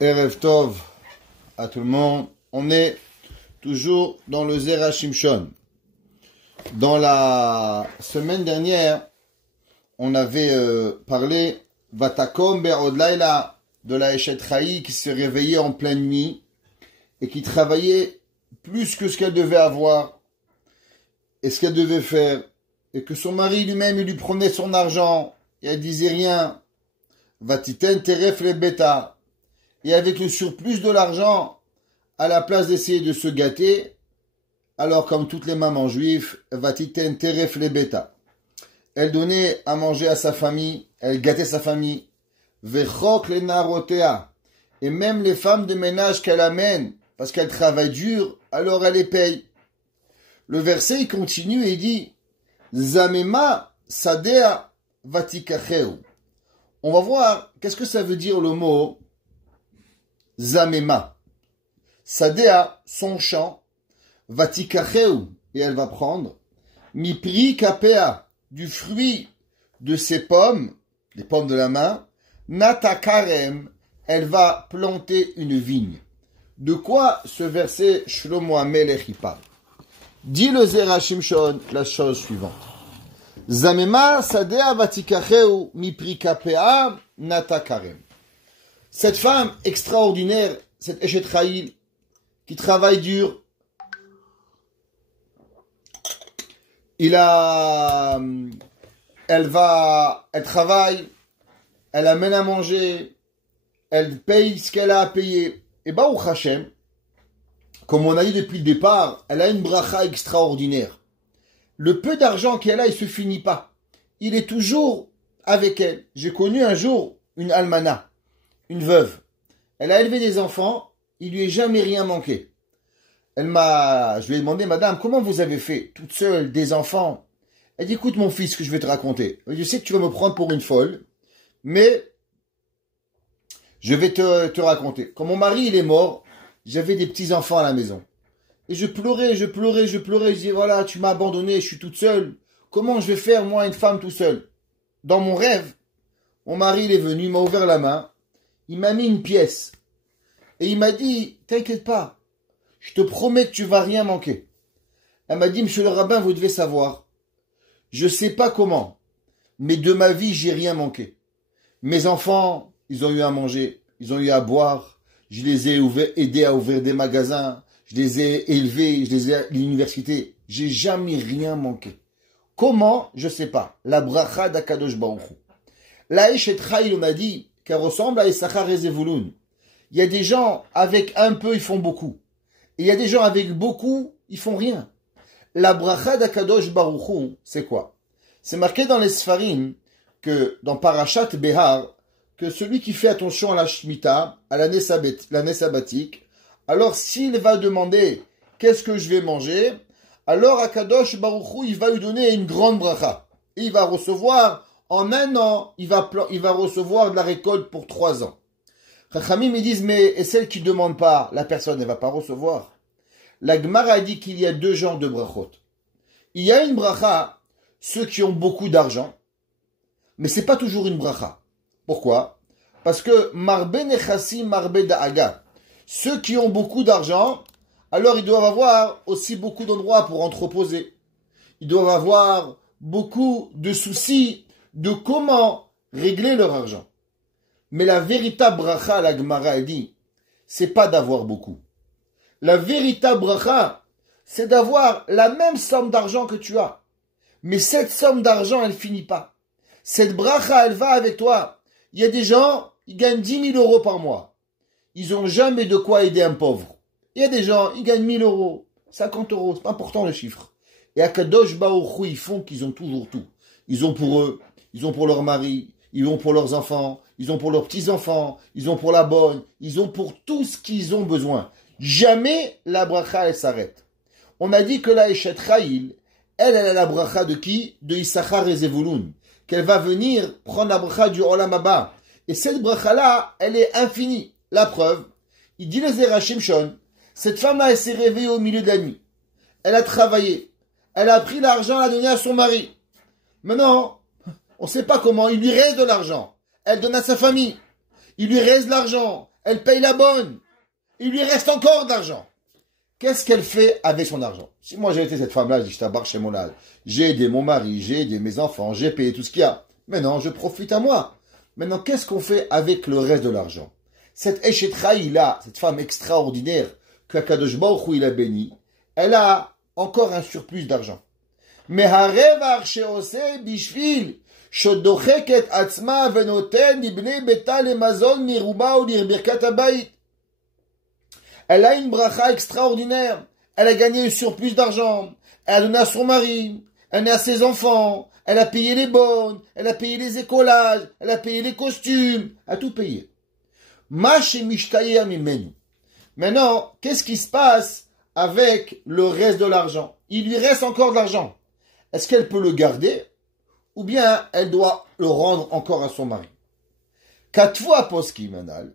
Erev Tov à tout le monde. On est toujours dans le Zera Shimshon. Dans la semaine dernière, on avait parlé Vatakom Be'od Laila de la Eshet Chaï qui se réveillait en pleine nuit et qui travaillait plus que ce qu'elle devait avoir et ce qu'elle devait faire, et que son mari lui-même il lui prenait son argent et elle disait rien. Vatiten teref le beta. Et avec le surplus de l'argent, à la place d'essayer de se gâter, alors comme toutes les mamans juives, vatiten teref le beta. Elle donnait à manger à sa famille, elle gâtait sa famille. Vechok le narotea. Et même les femmes de ménage qu'elle amène, parce qu'elles travaillent dur, alors elle les paye. Le verset il continue et dit Zamema sadea vatikacheu. On va voir qu'est-ce que ça veut dire le mot Zamema. Sadea, son champ, vatikacheu, et elle va prendre Mipri kapea, du fruit de ses pommes, les pommes de la main, natakarem, elle va planter une vigne. De quoi ce verset Shlomo HaMelech parle? Dit le Zera Shimshon la chose suivante. Zamema sadea vatikacheu mipri kapea natakarem. Cette femme extraordinaire, cette Eshet Chaïl, qui travaille dur, elle travaille, elle amène à manger, elle paye ce qu'elle a à payer. Et Baruch Hashem, comme on a dit depuis le départ, elle a une bracha extraordinaire. Le peu d'argent qu'elle a, il se finit pas. Il est toujours avec elle. J'ai connu un jour une almana, une veuve. Elle a élevé des enfants, il lui est jamais rien manqué. Je lui ai demandé, madame, comment vous avez fait, toute seule, des enfants? Elle dit, écoute mon fils, que je vais te raconter. Je sais que tu vas me prendre pour une folle, mais je vais te raconter. Quand mon mari il est mort, j'avais des petits-enfants à la maison. Et je pleurais. Je dis, voilà, tu m'as abandonné, je suis toute seule. Comment je vais faire, moi, une femme tout seule? Dans mon rêve, mon mari il est venu, il m'a ouvert la main, il m'a mis une pièce. Et il m'a dit, t'inquiète pas, je te promets que tu vas rien manquer. Elle m'a dit, monsieur le rabbin, vous devez savoir, je sais pas comment, mais de ma vie, j'ai rien manqué. Mes enfants, ils ont eu à manger, ils ont eu à boire, je les ai aidés à ouvrir des magasins, je les ai élevés, je les ai à l'université. J'ai jamais rien manqué. Comment? Je sais pas. La bracha d'Akadosh Baruch Hu. La Eshet Chaïl, on a dit qu'elle ressemble à Issachar et Zevulun. Il y a des gens, avec un peu, ils font beaucoup. Et il y a des gens, avec beaucoup, ils font rien. La bracha d'Akadosh Baruch Hu, c'est quoi? C'est marqué dans les Sfarim, que dans Parashat Behar, que celui qui fait attention à la Shemitah, à l'année sabbatique, alors s'il va demander qu'est-ce que je vais manger, alors Akadosh Baruch Hu, il va lui donner une grande bracha. Et il va recevoir, en un an, il va recevoir de la récolte pour 3 ans. Chachamim, ils disent, mais et celle qui ne demande pas, la personne, elle va pas recevoir. La Gemara a dit qu'il y a 2 genres de brachot. Il y a une bracha, ceux qui ont beaucoup d'argent, mais c'est pas toujours une bracha. Pourquoi? Parce que marbe nechassim marbe da'aga. Ceux qui ont beaucoup d'argent, alors ils doivent avoir aussi beaucoup d'endroits pour entreposer. Ils doivent avoir beaucoup de soucis de comment régler leur argent. Mais la véritable bracha, la Gemara a dit, c'est pas d'avoir beaucoup. La véritable bracha, c'est d'avoir la même somme d'argent que tu as. Mais cette somme d'argent, elle finit pas. Cette bracha, elle va avec toi. Il y a des gens, ils gagnent 10 000 euros par mois. Ils ont jamais de quoi aider un pauvre. Il y a des gens, ils gagnent 1 000 euros, 50 euros, c'est pas important le chiffre. Et à Kadosh Baruch Hu, ils font qu'ils ont toujours tout. Ils ont pour eux, ils ont pour leur mari, ils ont pour leurs enfants, ils ont pour leurs petits-enfants, ils ont pour la bonne, ils ont pour tout ce qu'ils ont besoin. Jamais la bracha, elle s'arrête. On a dit que la Eshet Chaïl, elle a la bracha de qui? De Issachar et Zevulun. Qu'elle va venir prendre la bracha du Olam Haba. Et cette bracha-là, elle est infinie. La preuve, il dit le Zera Shimshon, cette femme-là, elle s'est réveillée au milieu de la nuit. Elle a travaillé. Elle a pris l'argent, elle a donné à son mari. Maintenant, on ne sait pas comment, il lui reste de l'argent. Elle donne à sa famille. Il lui reste de l'argent. elle paye la bonne. Il lui reste encore d'argent. Qu'est-ce qu'elle fait avec son argent? Si moi j'ai été cette femme-là, je dis je t'abarque chez mon âge. J'ai aidé mon mari, j'ai aidé mes enfants, j'ai payé tout ce qu'il y a. Maintenant, je profite à moi. Maintenant, qu'est-ce qu'on fait avec le reste de l'argent? Cette Eshetraï-là, cette femme extraordinaire que Kadosh Baruch Hu il a bénie, elle a encore un surplus d'argent. Mais harevar sheose bishvil shodocheket atzma venoten ibne beta lemazon miruba ou lirbirkat habayit. Elle a une bracha extraordinaire. Elle a gagné un surplus d'argent. Elle a donné à son mari. Elle a donné à ses enfants. Elle a payé les bonnes. Elle a payé les écolages. Elle a payé les costumes. Elle a tout payé. Maintenant, qu'est-ce qui se passe avec le reste de l'argent? Il lui reste encore de l'argent. Est-ce qu'elle peut le garder? Ou bien elle doit le rendre encore à son mari? Katvoa poski manal.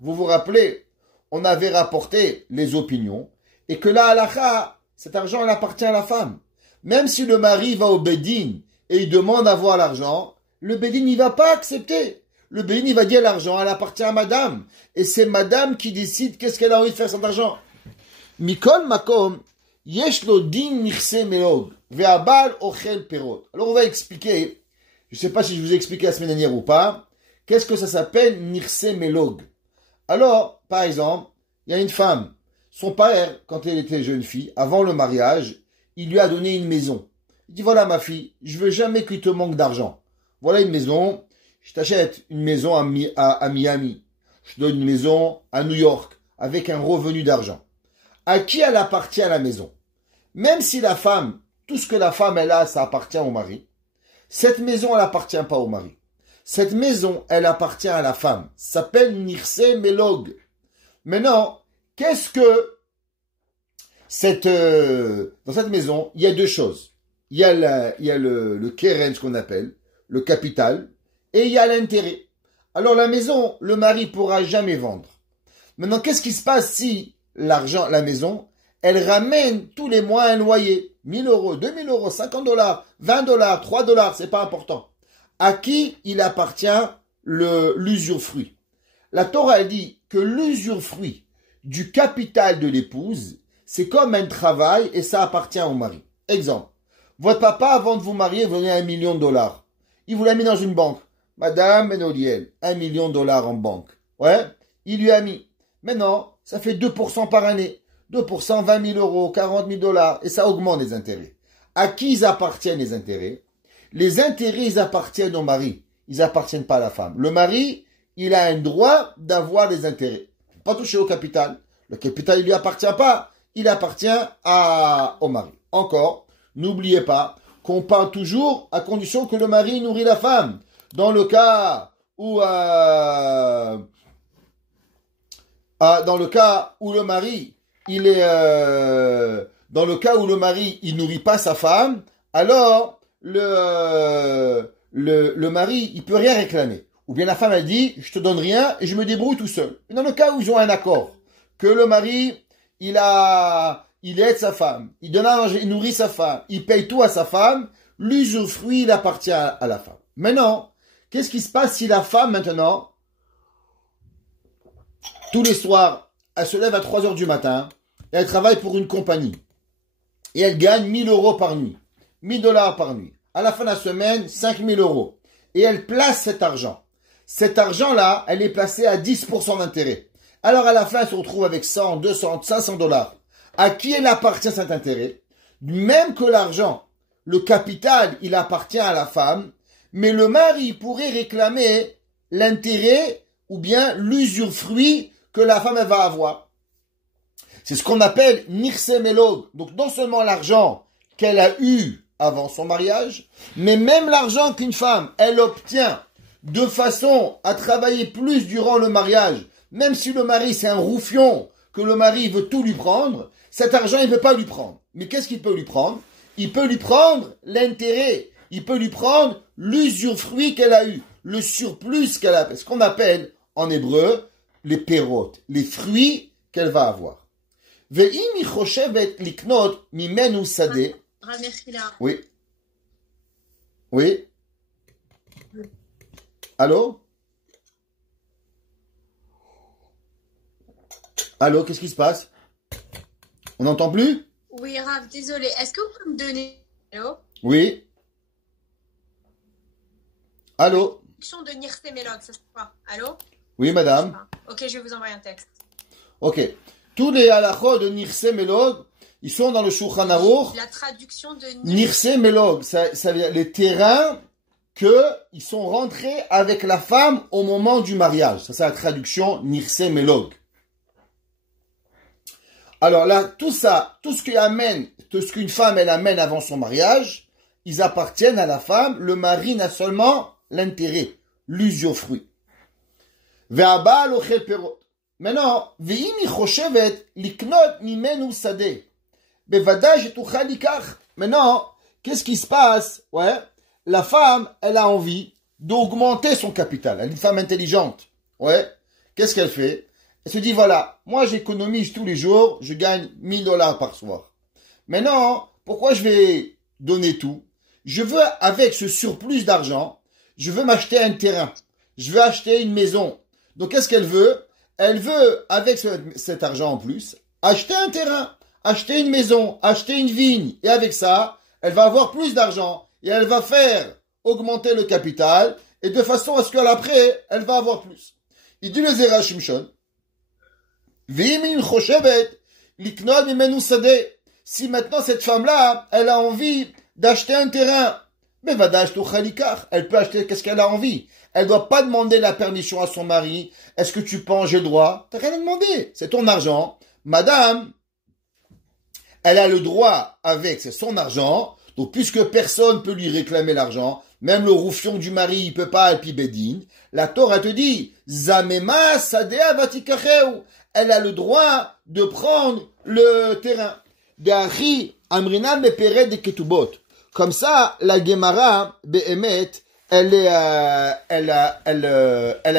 Vous vous rappelez, on avait rapporté les opinions et que la halakha, cet argent, il appartient à la femme. Même si le mari va au Bedin et il demande à voir l'argent, le Bedin n'y va pas accepter. Le Bedin, il va dire l'argent, elle appartient à madame. Et c'est madame qui décide qu'est-ce qu'elle a envie de faire sans argent. Mikol makom, yesh lo din nirse melog, ve'abal ochel perot. Alors on va expliquer, je ne sais pas si je vous ai expliqué la semaine dernière ou pas, qu'est-ce que ça s'appelle nirse melog? Alors, par exemple, il y a une femme. Son père, quand elle était jeune fille, avant le mariage, il lui a donné une maison. Il dit, voilà ma fille, je veux jamais qu'il te manque d'argent. Voilà une maison, je t'achète une maison à Miami. Je te donne une maison à New York, avec un revenu d'argent. À qui elle appartient à la maison? Même si la femme, tout ce que la femme elle a, ça appartient au mari, cette maison, elle appartient pas au mari. Cette maison, elle appartient à la femme. Ça s'appelle Nirse Melog. Maintenant, qu'est-ce que dans cette maison, il y a deux choses. Il y a le keren, ce qu'on appelle, le capital, et il y a l'intérêt. Alors la maison, le mari pourra jamais vendre. Maintenant, qu'est-ce qui se passe si l'argent, la maison, elle ramène tous les mois un loyer? 1000 euros, 2000 euros, 50 dollars, 20 dollars, 3 dollars, c'est pas important. À qui il appartient l'usufruit? La Torah dit que l'usufruit du capital de l'épouse, c'est comme un travail et ça appartient au mari. Exemple, votre papa, avant de vous marier, vous donnait $1 million. Il vous l'a mis dans une banque. Madame Benoliel, $1 million en banque. Ouais, il lui a mis. Maintenant, ça fait 2% par année. 2%, 20 000 euros, 40 000 dollars, et ça augmente les intérêts. À qui ils appartiennent les intérêts? Les intérêts, ils appartiennent au mari. Ils appartiennent pas à la femme. Le mari, il a un droit d'avoir les intérêts. Pas toucher au capital. Le capital, il lui appartient pas. Il appartient au mari. Encore, n'oubliez pas qu'on parle toujours à condition que le mari nourrit la femme. Dans le cas où le mari il nourrit pas sa femme, alors le mari il peut rien réclamer. Ou bien la femme elle dit je te donne rien et je me débrouille tout seul. Mais dans le cas où ils ont un accord, que le mari il aide sa femme, il donne à manger, il nourrit sa femme, il paye tout à sa femme, l'usufruit il appartient à la femme. Maintenant, qu'est-ce qui se passe si la femme maintenant, tous les soirs, elle se lève à 3 heures du matin, et elle travaille pour une compagnie. Et elle gagne 1000 euros par nuit. 1000 dollars par nuit. À la fin de la semaine, 5000 euros. Et elle place cet argent. Cet argent-là, elle est placée à 10% d'intérêt. Alors à la fin, elle se retrouve avec 100, 200, 500 dollars. À qui elle appartient cet intérêt? Même que l'argent, le capital, il appartient à la femme, mais le mari pourrait réclamer l'intérêt ou bien l'usufruit que la femme elle va avoir. C'est ce qu'on appelle nirse melog. Donc non seulement l'argent qu'elle a eu avant son mariage, mais même l'argent qu'une femme elle obtient de façon à travailler plus durant le mariage, même si le mari c'est un roufion, que le mari veut tout lui prendre, cet argent il ne veut pas lui prendre. Mais qu'est-ce qu'il peut lui prendre? Il peut lui prendre l'intérêt, il peut lui prendre l'usufruit qu'elle a eu, le surplus qu'elle a, ce qu'on appelle en hébreu les pérotes, les fruits qu'elle va avoir. Oui. Oui. Allô? Allô, qu'est-ce qui se passe? On n'entend plus? Oui, Rav, désolé. Est-ce que vous pouvez me donner... Allô? Oui. Allô? Traduction de Nirse Mélode, ça c'est quoi? Allô? Oui, madame. Ok, je vais vous envoyer un texte. Ok. Tous les halachot de Nirse Melog, ils sont dans le Shulchan Aruch. La traduction de Nirse Melog, ça veut dire les terrains ils sont rentrés avec la femme au moment du mariage. Ça, c'est la traduction Nirse Melog. Alors là, tout ça, tout ce qu'une femme, elle amène avant son mariage, ils appartiennent à la femme. Le mari n'a seulement l'intérêt, l'usufruit. Ve'abal ochel perot. Maintenant, ve'im hi choshevet liknot mimenu sadeh. Bevadai shetuchal likach. Maintenant, qu'est-ce qui se passe? Ouais, la femme, elle a envie d'augmenter son capital. Elle est une femme intelligente. Ouais, qu'est-ce qu'elle fait? Elle se dit, voilà, moi j'économise tous les jours, je gagne $1000 par soir. Maintenant, pourquoi je vais donner tout? Je veux, avec ce surplus d'argent, je veux m'acheter un terrain. Je veux acheter une maison. Donc, qu'est-ce qu'elle veut? Elle veut, avec cet argent en plus, acheter un terrain, acheter une maison, acheter une vigne. Et avec ça, elle va avoir plus d'argent. Et elle va faire augmenter le capital. Et de façon à ce qu'après, elle va avoir plus. Il dit le Zera Shimshon. Si maintenant cette femme-là, elle a envie d'acheter un terrain, mais elle peut acheter qu'est-ce qu'elle a envie. Elle doit pas demander la permission à son mari. Est-ce que tu penses j'ai le droit? T'as rien à demander. C'est ton argent. Madame, elle a le droit avec, c'est son argent. Donc puisque personne peut lui réclamer l'argent, même le roufion du mari, il peut pas alpi bedin. La Torah te dit, Zamema sadea vatikacheu. Elle a le droit de prendre le terrain. De'achi amrina beperet de ketubot. Comme ça, la Gemara be'emet, elle a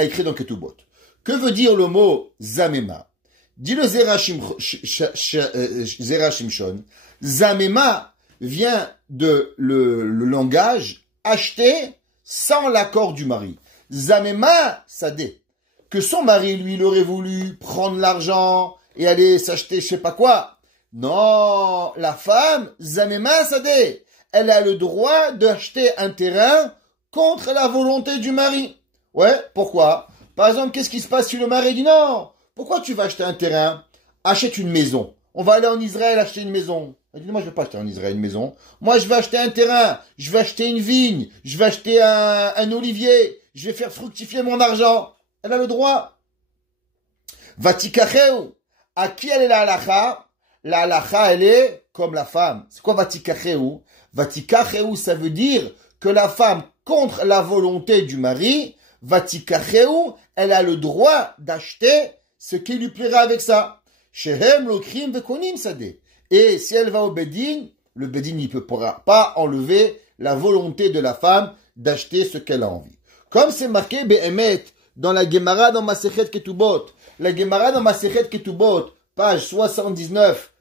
écrit dans Ketubot. Que veut dire le mot Zamema? Dit le Zera Shimshon. Zamema vient de le langage acheté sans l'accord du mari. Zamema sadeh. Que son mari, lui, il aurait voulu prendre l'argent et aller s'acheter je sais pas quoi. Non, la femme, Zamema sadeh. Elle a le droit d'acheter un terrain contre la volonté du mari. Ouais, pourquoi? Par exemple, qu'est-ce qui se passe si le mari dit non? Pourquoi tu vas acheter un terrain? Achète une maison. On va aller en Israël acheter une maison. Elle dit, moi, je ne vais pas acheter en Israël une maison. Moi, je vais acheter un terrain. Je vais acheter une vigne. Je vais acheter un olivier. Je vais faire fructifier mon argent. Elle a le droit. Vatikacheu. À qui elle est la halacha? La halacha, elle est comme la femme. C'est quoi vatikacheu? Vatikacheu, ça veut dire que la femme, contre la volonté du mari, vatikacheu, elle a le droit d'acheter ce qui lui plaira avec ça. Shehem lokrim vekonim sadeh. Et si elle va au bedin, le bedin ne pourra pas enlever la volonté de la femme d'acheter ce qu'elle a envie. Comme c'est marqué be'emet dans la Gemara dans Masechet Ketubot. La Gemara dans Masechet Ketubot, page 79,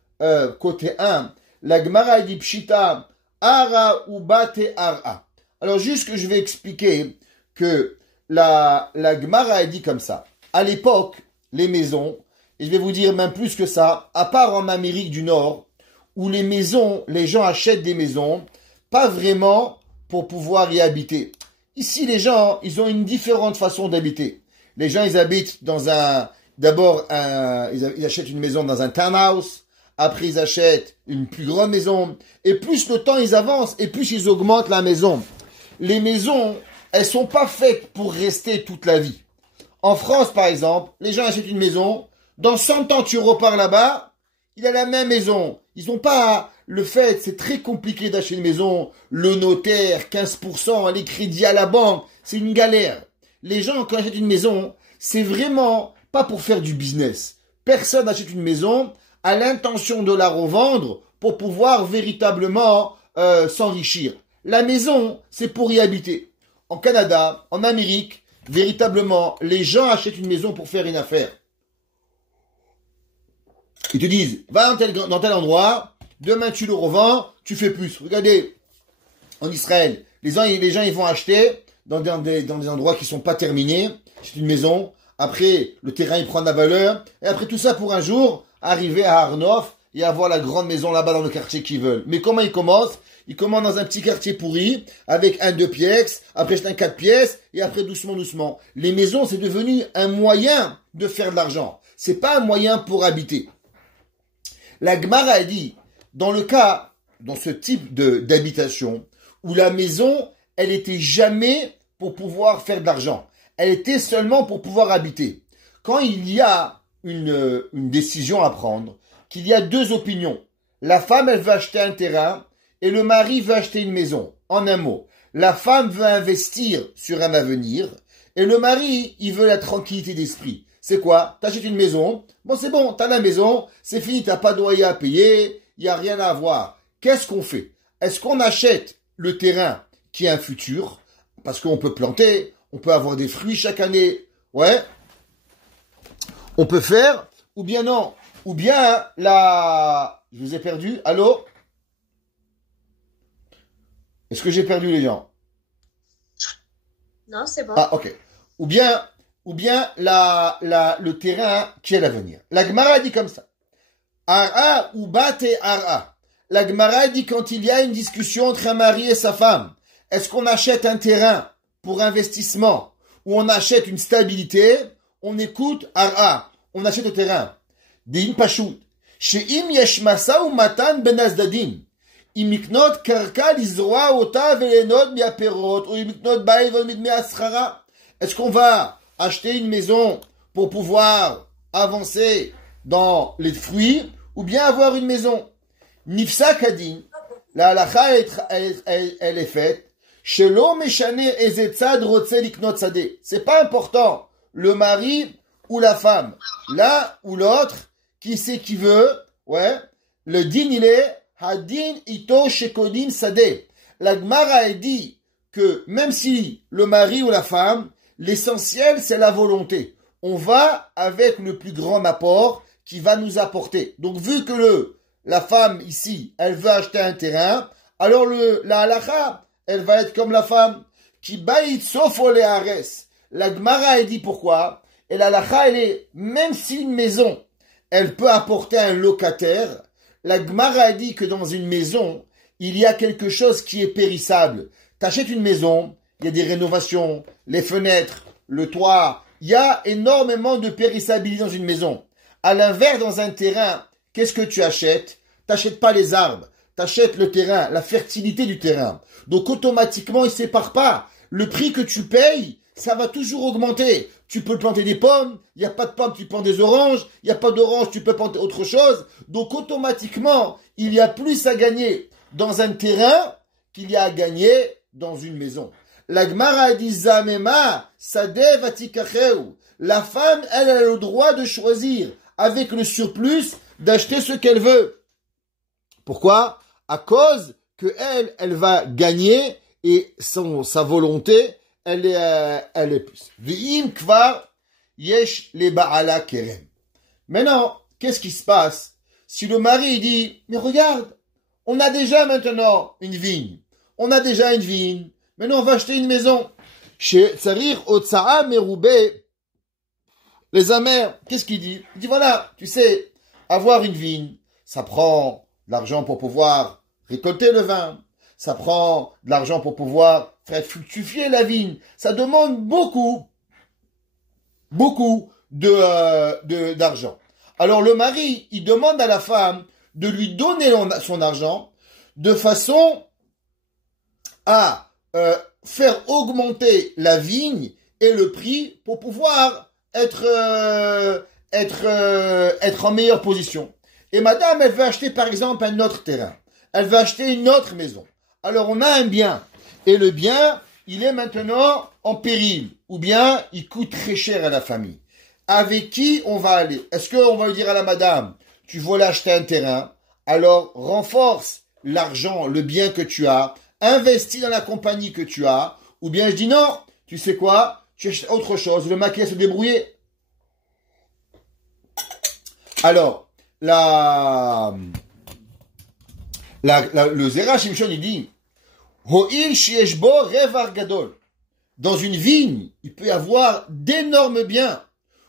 côté 1. La Gemara dit pshita ara ou bate ara. Alors juste que je vais expliquer que la Gemara dit comme ça. À l'époque, les maisons, et je vais vous dire même plus que ça, à part en Amérique du Nord, où les maisons, les gens achètent des maisons, pas vraiment pour pouvoir y habiter. Ici, les gens, ils ont une différente façon d'habiter. Les gens, ils habitent dans ils achètent une maison dans un townhouse, après ils achètent une plus grande maison, et plus le temps ils avancent, et plus ils augmentent la maison. Les maisons, elles sont pas faites pour rester toute la vie. En France, par exemple, les gens achètent une maison, dans 100 ans, tu repars là-bas, il a la même maison. Ils ont pas le fait, c'est très compliqué d'acheter une maison, le notaire, 15%, les crédits à la banque, c'est une galère. Les gens, quand ils achètent une maison, c'est vraiment pas pour faire du business. Personne n'achète une maison à l'intention de la revendre pour pouvoir véritablement s'enrichir. La maison, c'est pour y habiter. En Canada, en Amérique, véritablement, les gens achètent une maison pour faire une affaire. Ils te disent, va dans tel endroit, demain tu le revends, tu fais plus. Regardez, en Israël, les gens ils vont acheter dans des endroits qui sont pas terminés. C'est une maison. après le terrain il prend de la valeur, et après tout ça pour un jour, arriver à Arnof et avoir la grande maison là-bas dans le quartier qu'ils veulent. Mais comment ils commencent? Ils commencent dans un petit quartier pourri, avec un 2 pièces, après c'est un 4 pièces, et après doucement. Les maisons, c'est devenu un moyen de faire de l'argent. C'est pas un moyen pour habiter. La Gemara a dit, dans ce type d'habitation, où la maison, elle était jamais pour pouvoir faire de l'argent. Elle était seulement pour pouvoir habiter. Quand il y a une décision à prendre, qu'il y a deux opinions, la femme, elle veut acheter un terrain, et le mari veut acheter une maison. En un mot, la femme veut investir sur un avenir, et le mari, il veut la tranquillité d'esprit. C'est quoi? T'achètes une maison, bon c'est bon, t'as la maison, c'est fini, t'as pas de loyer à payer, il y a rien à avoir. Qu'est-ce qu'on fait? Est-ce qu'on achète le terrain qui a un futur? Parce qu'on peut planter, on peut avoir des fruits chaque année, ouais. On peut faire, ou bien non, ou bien je vous ai perdu, allô? Est-ce que j'ai perdu les gens? Non, c'est bon. Ah, ok. Ou bien le terrain qui est l'avenir. La Gemara dit comme ça. Ara ou bate ara. La Gemara dit quand il y a une discussion entre un mari et sa femme, est-ce qu'on achète un terrain pour investissement ou on achète une stabilité? On écoute ara. On achète le terrain. Din pashut. She'im yesh masa ou matan ben azdadin. אם לקנות קרקע לזרוע אותה וליהנות מהפירות, ou אם לקנות בית ולהנות מהסחרה. Est-ce qu'on va acheter une maison pour pouvoir avancer dans les fruits, ou bien avoir une maison? Nifsa kadin, la halakha elle est faite, shelo meshane eze tzad rotze liknot sadeh. C'est pas important, le mari ou la femme, l'un ou l'autre, qui c'est qui veut, ouais, le din il est Hadin ito shekodim sadeh. La Gemara a dit que même si le mari ou la femme, l'essentiel c'est la volonté. On va avec le plus grand apport qui va nous apporter. Donc vu que la femme ici, elle veut acheter un terrain, alors la halakha, elle va être comme la femme qui baït sofo le hares. La Gemara a dit pourquoi? Et la halakha elle est même si une maison, elle peut apporter un locataire. La Gemara a dit que dans une maison, il y a quelque chose qui est périssable. T'achètes une maison, il y a des rénovations, les fenêtres, le toit. Il y a énormément de périssabilité dans une maison. À l'inverse, dans un terrain, qu'est-ce que tu achètes? T'achètes pas les arbres, t'achètes le terrain, la fertilité du terrain. Donc automatiquement, il ne sépare pas. Le prix que tu payes, ça va toujours augmenter. Tu peux planter des pommes, il n'y a pas de pommes, tu plantes des oranges, il n'y a pas d'oranges, tu peux planter autre chose. Donc automatiquement, il y a plus à gagner dans un terrain qu'il y a à gagner dans une maison. La Gemara dit Zamema, Sadeh Vatikacheu. La femme, elle a le droit de choisir, avec le surplus, d'acheter ce qu'elle veut. Pourquoi? À cause que elle va gagner et sa volonté, elle est plus. V'im kvar yesh le ba'ala kerem. Maintenant, qu'est-ce qui se passe si le mari dit, mais regarde, on a déjà maintenant une vigne. On a déjà une vigne. Maintenant, on va acheter une maison. Chez Tsarir Otsa'a Meroubé, les amers, qu'est-ce qu'il dit? Il dit, voilà, tu sais, avoir une vigne, ça prend de l'argent pour pouvoir récolter le vin. Ça prend de l'argent pour pouvoir faire fructifier la vigne. Ça demande beaucoup d'argent. Alors le mari, il demande à la femme de lui donner son argent de façon à faire augmenter la vigne et le prix pour pouvoir être en meilleure position. Et madame, elle veut acheter par exemple un autre terrain. Elle veut acheter une autre maison. Alors on a un bien. Et le bien, il est maintenant en péril. Ou bien, il coûte très cher à la famille. Avec qui on va aller? Est-ce qu'on va lui dire à la madame, tu veux acheter un terrain? Alors renforce l'argent, le bien que tu as. Investis dans la compagnie que tu as. Ou bien je dis non, tu sais quoi? Tu achètes autre chose. Le mec va se débrouiller. Alors, le Zera Shimshon, il dit, Ho'il shieshbo revar gadol. Dans une vigne, il peut y avoir d'énormes biens.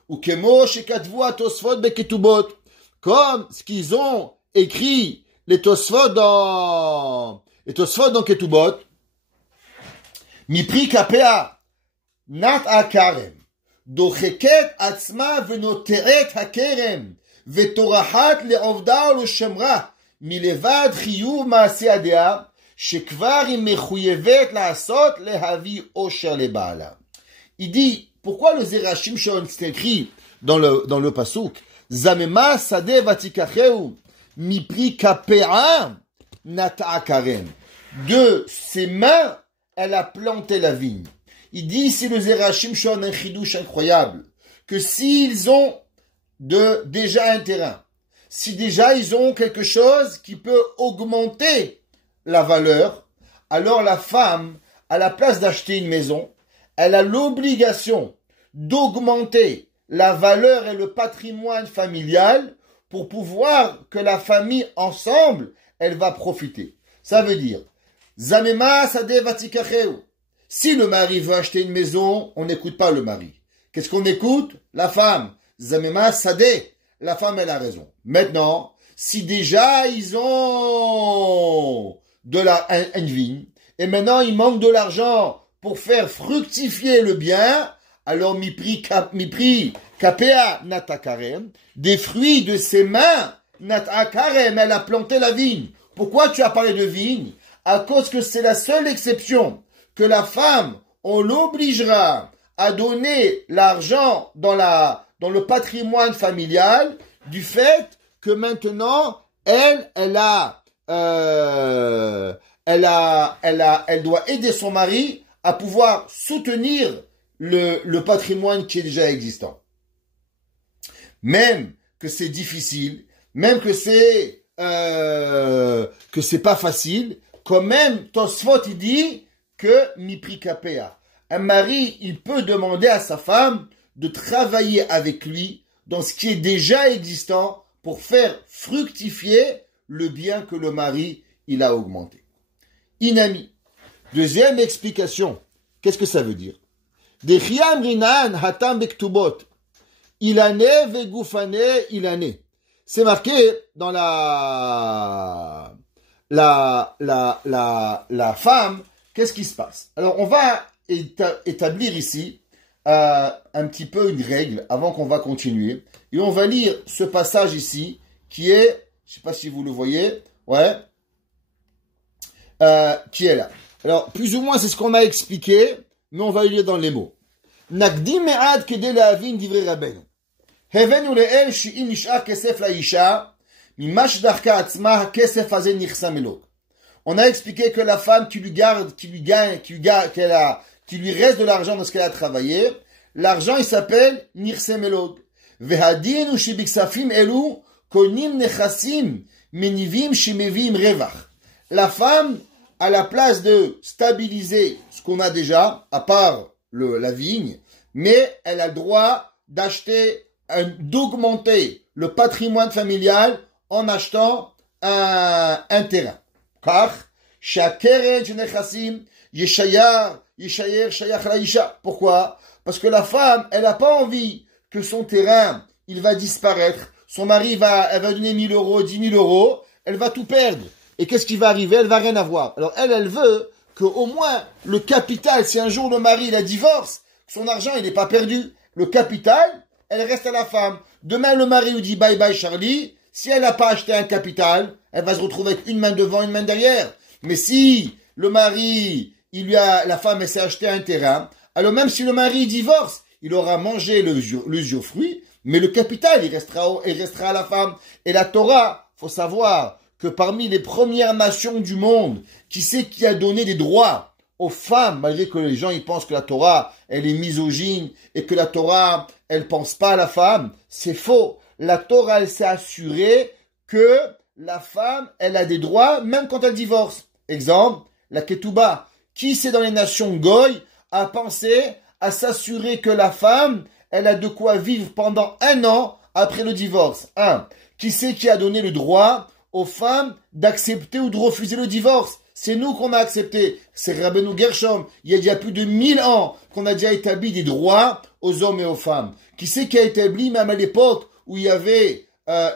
ou kemo shekatvu atosfot beketubot, comme ce qu'ils ont écrit les Tosfot dans Ketubot, mipri kapea nat akarem, docheket atzma venoteret hakerem, vetorahat le'ovda u'shemra, milevad chiyuv maaseh adea, shekvar היא מחויבת לעשות להביא אושר לבעלה. Il dit, pourquoi le Zerachim Shon c'est écrit dans le pasuk, Zamema sade vatikacheu, mipri kapea nata karen. De ses mains, elle a planté la vigne. Il dit ici le Zerachim Shon un chidouche incroyable, que s'ils ont déjà un terrain, si déjà ils ont quelque chose qui peut augmenter la valeur, alors la femme, à la place d'acheter une maison, elle a l'obligation d'augmenter la valeur et le patrimoine familial pour pouvoir que la famille ensemble, elle va profiter. Ça veut dire, Zamema sade vatikacheu. Si le mari veut acheter une maison, on n'écoute pas le mari. Qu'est-ce qu'on écoute? La femme. Zamema sade. La femme, elle a raison. Maintenant, si déjà ils ont une vigne, et maintenant il manque de l'argent pour faire fructifier le bien, alors mipri kapea natakarem, des fruits de ses mains, natakarem, elle a planté la vigne. Pourquoi tu as parlé de vigne? À cause que c'est la seule exception que la femme, on l'obligera à donner l'argent dans le patrimoine familial, du fait que maintenant, elle doit aider son mari à pouvoir soutenir le patrimoine qui est déjà existant. Même que c'est difficile, même que c'est pas facile, quand même, Tosfot, il dit que mipri kapea. Un mari, il peut demander à sa femme de travailler avec lui dans ce qui est déjà existant pour faire fructifier le bien que le mari, il a augmenté. Inami. Deuxième explication. Qu'est-ce que ça veut dire? Dechiam rinan hatam bektubot. Ilane vegufane ilane. C'est marqué dans la femme. Qu'est-ce qui se passe? Alors, on va établir ici un petit peu une règle avant qu'on va continuer. Et on va lire ce passage ici qui est, je ne sais pas si vous le voyez, ouais, qui est là. Alors, plus ou moins, c'est ce qu'on a expliqué, mais on va le lire dans les mots. Nakdim me'ad kede la'avin divrei Rabbeinu. Hevenu le'el she'im nish'ar kesef la'isha, mimash darka atzma ha'kesef hazeh nichsam elok. On a expliqué que la femme qui lui reste de l'argent dans ce qu'elle a travaillé, l'argent il s'appelle nichsam elok. Vehadin u shebiksafim elu konim nechasim menivim shemevim revach. La femme, à la place de stabiliser ce qu'on a déjà, à part la vigne, mais elle a le droit d'augmenter le patrimoine familial en achetant un terrain. Car, shakeren shenechassim yeshayar shayach laisha. Pourquoi? Parce que la femme, elle n'a pas envie que son terrain, il va disparaître. Son mari elle va donner 1 000 euros, 10 000 euros, elle va tout perdre. Et qu'est-ce qui va arriver? Elle va rien avoir. Alors elle veut que au moins le capital, si un jour le mari il a divorce, son argent il n'est pas perdu. Le capital, elle reste à la femme. Demain le mari lui dit bye bye Charlie. Si elle n'a pas acheté un capital, elle va se retrouver avec une main devant, une main derrière. Mais si le mari, la femme elle s'est acheté un terrain, alors même si le mari divorce, il aura mangé l'usufruit, mais le capital il restera à la femme. Et la Torah, faut savoir que parmi les premières nations du monde, qui c'est qui a donné des droits aux femmes, malgré que les gens ils pensent que la Torah, elle est misogyne et que la Torah, elle pense pas à la femme, c'est faux. La Torah, elle s'est assurée que la femme, elle a des droits même quand elle divorce. Exemple, la ketouba. Qui c'est dans les nations goy a pensé à s'assurer que la femme, elle a de quoi vivre pendant 1 an après le divorce? Qui c'est qui a donné le droit aux femmes d'accepter ou de refuser le divorce? c'est nous qu'on a accepté. C'est Rabbeinu Gershom, il y a déjà plus de 1000 ans qu'on a déjà établi des droits aux hommes et aux femmes. Qui c'est qui a établi, même à l'époque où il y avait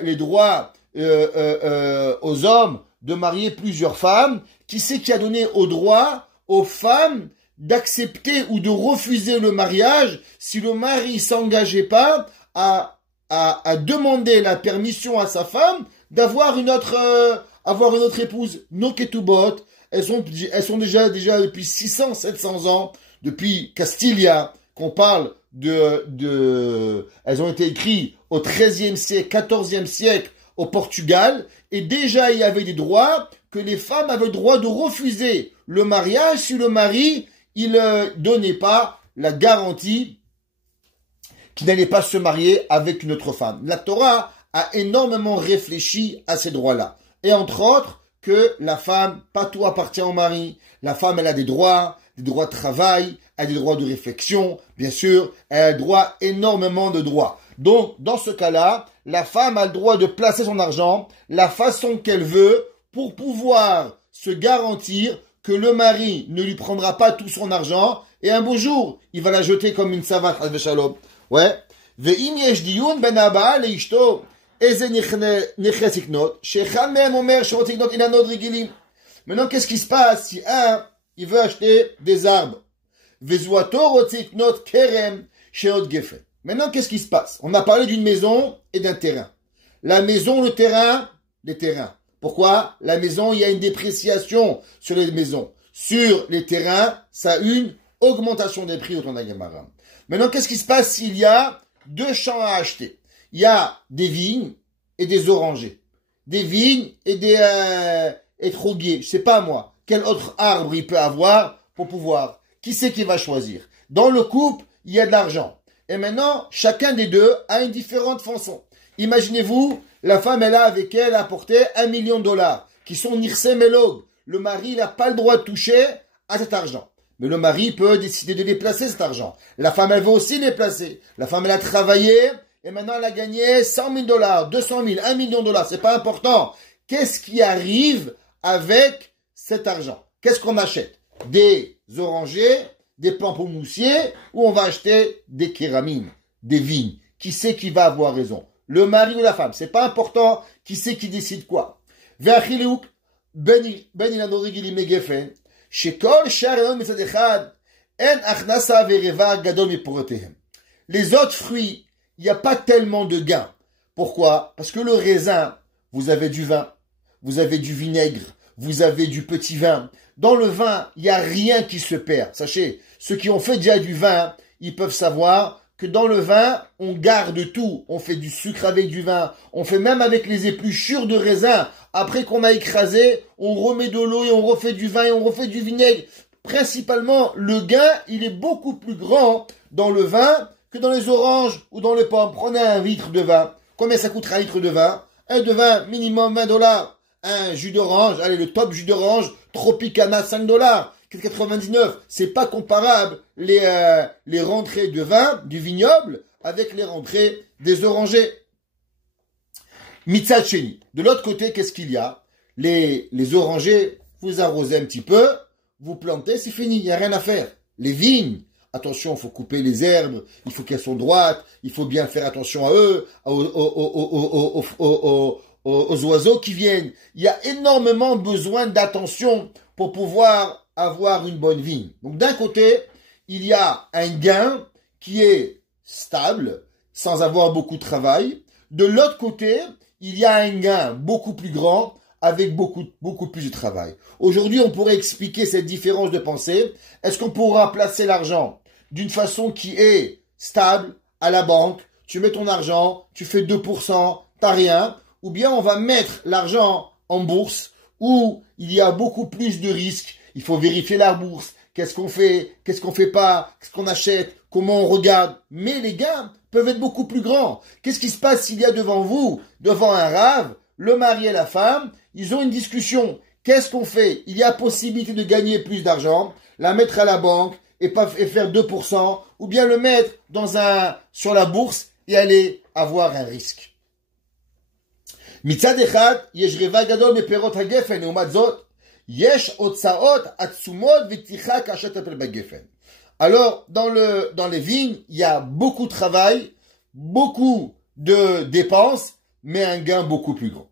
les droits aux hommes de marier plusieurs femmes, qui c'est qui a donné au droit aux femmes d'accepter ou de refuser le mariage si le mari s'engageait pas à demander la permission à sa femme d'avoir une autre épouse. Nos ketubot, elles sont déjà depuis 600, 700 ans, depuis Castilia, qu'on parle elles ont été écrites au XIIIe siècle, XIVe siècle au Portugal, et déjà il y avait des droits que les femmes avaient le droit de refuser le mariage si le mari, il donnait pas la garantie qu'il n'allait pas se marier avec une autre femme. La Torah a énormément réfléchi à ces droits-là. Et entre autres, que la femme, pas tout appartient au mari. La femme, elle a des droits de travail, elle a des droits de réflexion, bien sûr, elle a droit énormément de droits. Donc, dans ce cas-là, la femme a le droit de placer son argent la façon qu'elle veut pour pouvoir se garantir que le mari ne lui prendra pas tout son argent et un beau jour, il va la jeter comme une savate, chas v'shalom. Ouais. Ve'im yesh diyun ben haba leishto eze neches iknot, she'echad mehem omer she'rotze iknot ilanot regilim. Maintenant, qu'est-ce qui se passe si un, il veut acheter des arbres? Ve'zuato rotze iknot kerem she'ot gefen. Maintenant, qu'est-ce qui se passe? On a parlé d'une maison et d'un terrain. La maison, le terrain, les terrains. Pourquoi? La maison, il y a une dépréciation sur les maisons. Sur les terrains, ça a une augmentation des prix au temps d'Agamara. Maintenant, qu'est-ce qui se passe s'il y a deux champs à acheter? Il y a des vignes et des orangers. Des vignes et des troguiers. Je sais pas moi. Quel autre arbre il peut avoir pour pouvoir? Qui c'est qui va choisir? Dans le couple, il y a de l'argent. Et maintenant, chacun des deux a une différente façon. Imaginez-vous, la femme, elle a avec elle apporté $1 million, qui sont nirsem elog. Le mari, il n'a pas le droit de toucher à cet argent. Mais le mari peut décider de déplacer cet argent. La femme, elle veut aussi déplacer. La femme, elle a travaillé, et maintenant, elle a gagné $100 000, 200 000, $1 million. C'est pas important. Qu'est-ce qui arrive avec cet argent? Qu'est-ce qu'on achète? Des orangers, des pamplemoussiers, ou on va acheter des kéramines, des vignes. Qui c'est qui va avoir raison? Le mari ou la femme? C'est pas important qui c'est qui décide quoi. Ve'achilouk ben ilano regilim megefen, shekol shar elon mitzad echad, en achnasa ve'reva gadol miporetehem. Les autres fruits, il n'y a pas tellement de gains. Pourquoi? Parce que le raisin, vous avez du vin, vous avez du vinaigre, vous avez du petit vin. Dans le vin, il n'y a rien qui se perd. Sachez, ceux qui ont fait déjà du vin, ils peuvent savoir que dans le vin, on garde tout. On fait du sucre avec du vin. On fait même avec les épluchures de raisin. Après qu'on a écrasé, on remet de l'eau et on refait du vin et on refait du vinaigre. Principalement, le gain, il est beaucoup plus grand dans le vin que dans les oranges ou dans les pommes. Prenez un litre de vin. Combien ça coûtera un litre de vin? Un de vin, minimum $20. Un jus d'orange, allez, le top jus d'orange, Tropicana, $5. 4,99. C'est pas comparable les rentrées de vin du vignoble avec les rentrées des orangers. Mitzad Sheni. De l'autre côté, qu'est-ce qu'il y a? Les orangers, vous arrosez un petit peu, vous plantez, c'est fini, il n'y a rien à faire. Les vignes, attention, il faut couper les herbes, il faut qu'elles soient droites, il faut bien faire attention à eux, aux oiseaux qui viennent. Il y a énormément besoin d'attention pour pouvoir avoir une bonne vigne. Donc d'un côté, il y a un gain qui est stable, sans avoir beaucoup de travail. De l'autre côté, il y a un gain beaucoup plus grand, avec beaucoup plus de travail. Aujourd'hui, on pourrait expliquer cette différence de pensée. Est-ce qu'on pourra placer l'argent d'une façon qui est stable à la banque? Tu mets ton argent, tu fais 2%, t'as rien. Ou bien on va mettre l'argent en bourse, où il y a beaucoup plus de risques. Il faut vérifier la bourse. Qu'est-ce qu'on fait pas? Qu'est-ce qu'on achète? Comment on regarde? Mais les gains peuvent être beaucoup plus grands. Qu'est-ce qui se passe s'il y a devant vous, devant un rave, le mari et la femme, ils ont une discussion. Qu'est-ce qu'on fait? Il y a possibilité de gagner plus d'argent, la mettre à la banque et faire 2%, ou bien le mettre sur la bourse et aller avoir un risque. Mitzad echad, yesh reva gadol meperot hagefen, et umat zot, Yesh otsaot atsumot v'ticha kashet apel bagefen. Alors, dans les vignes, il y a beaucoup de travail, beaucoup de dépenses, mais un gain beaucoup plus grand.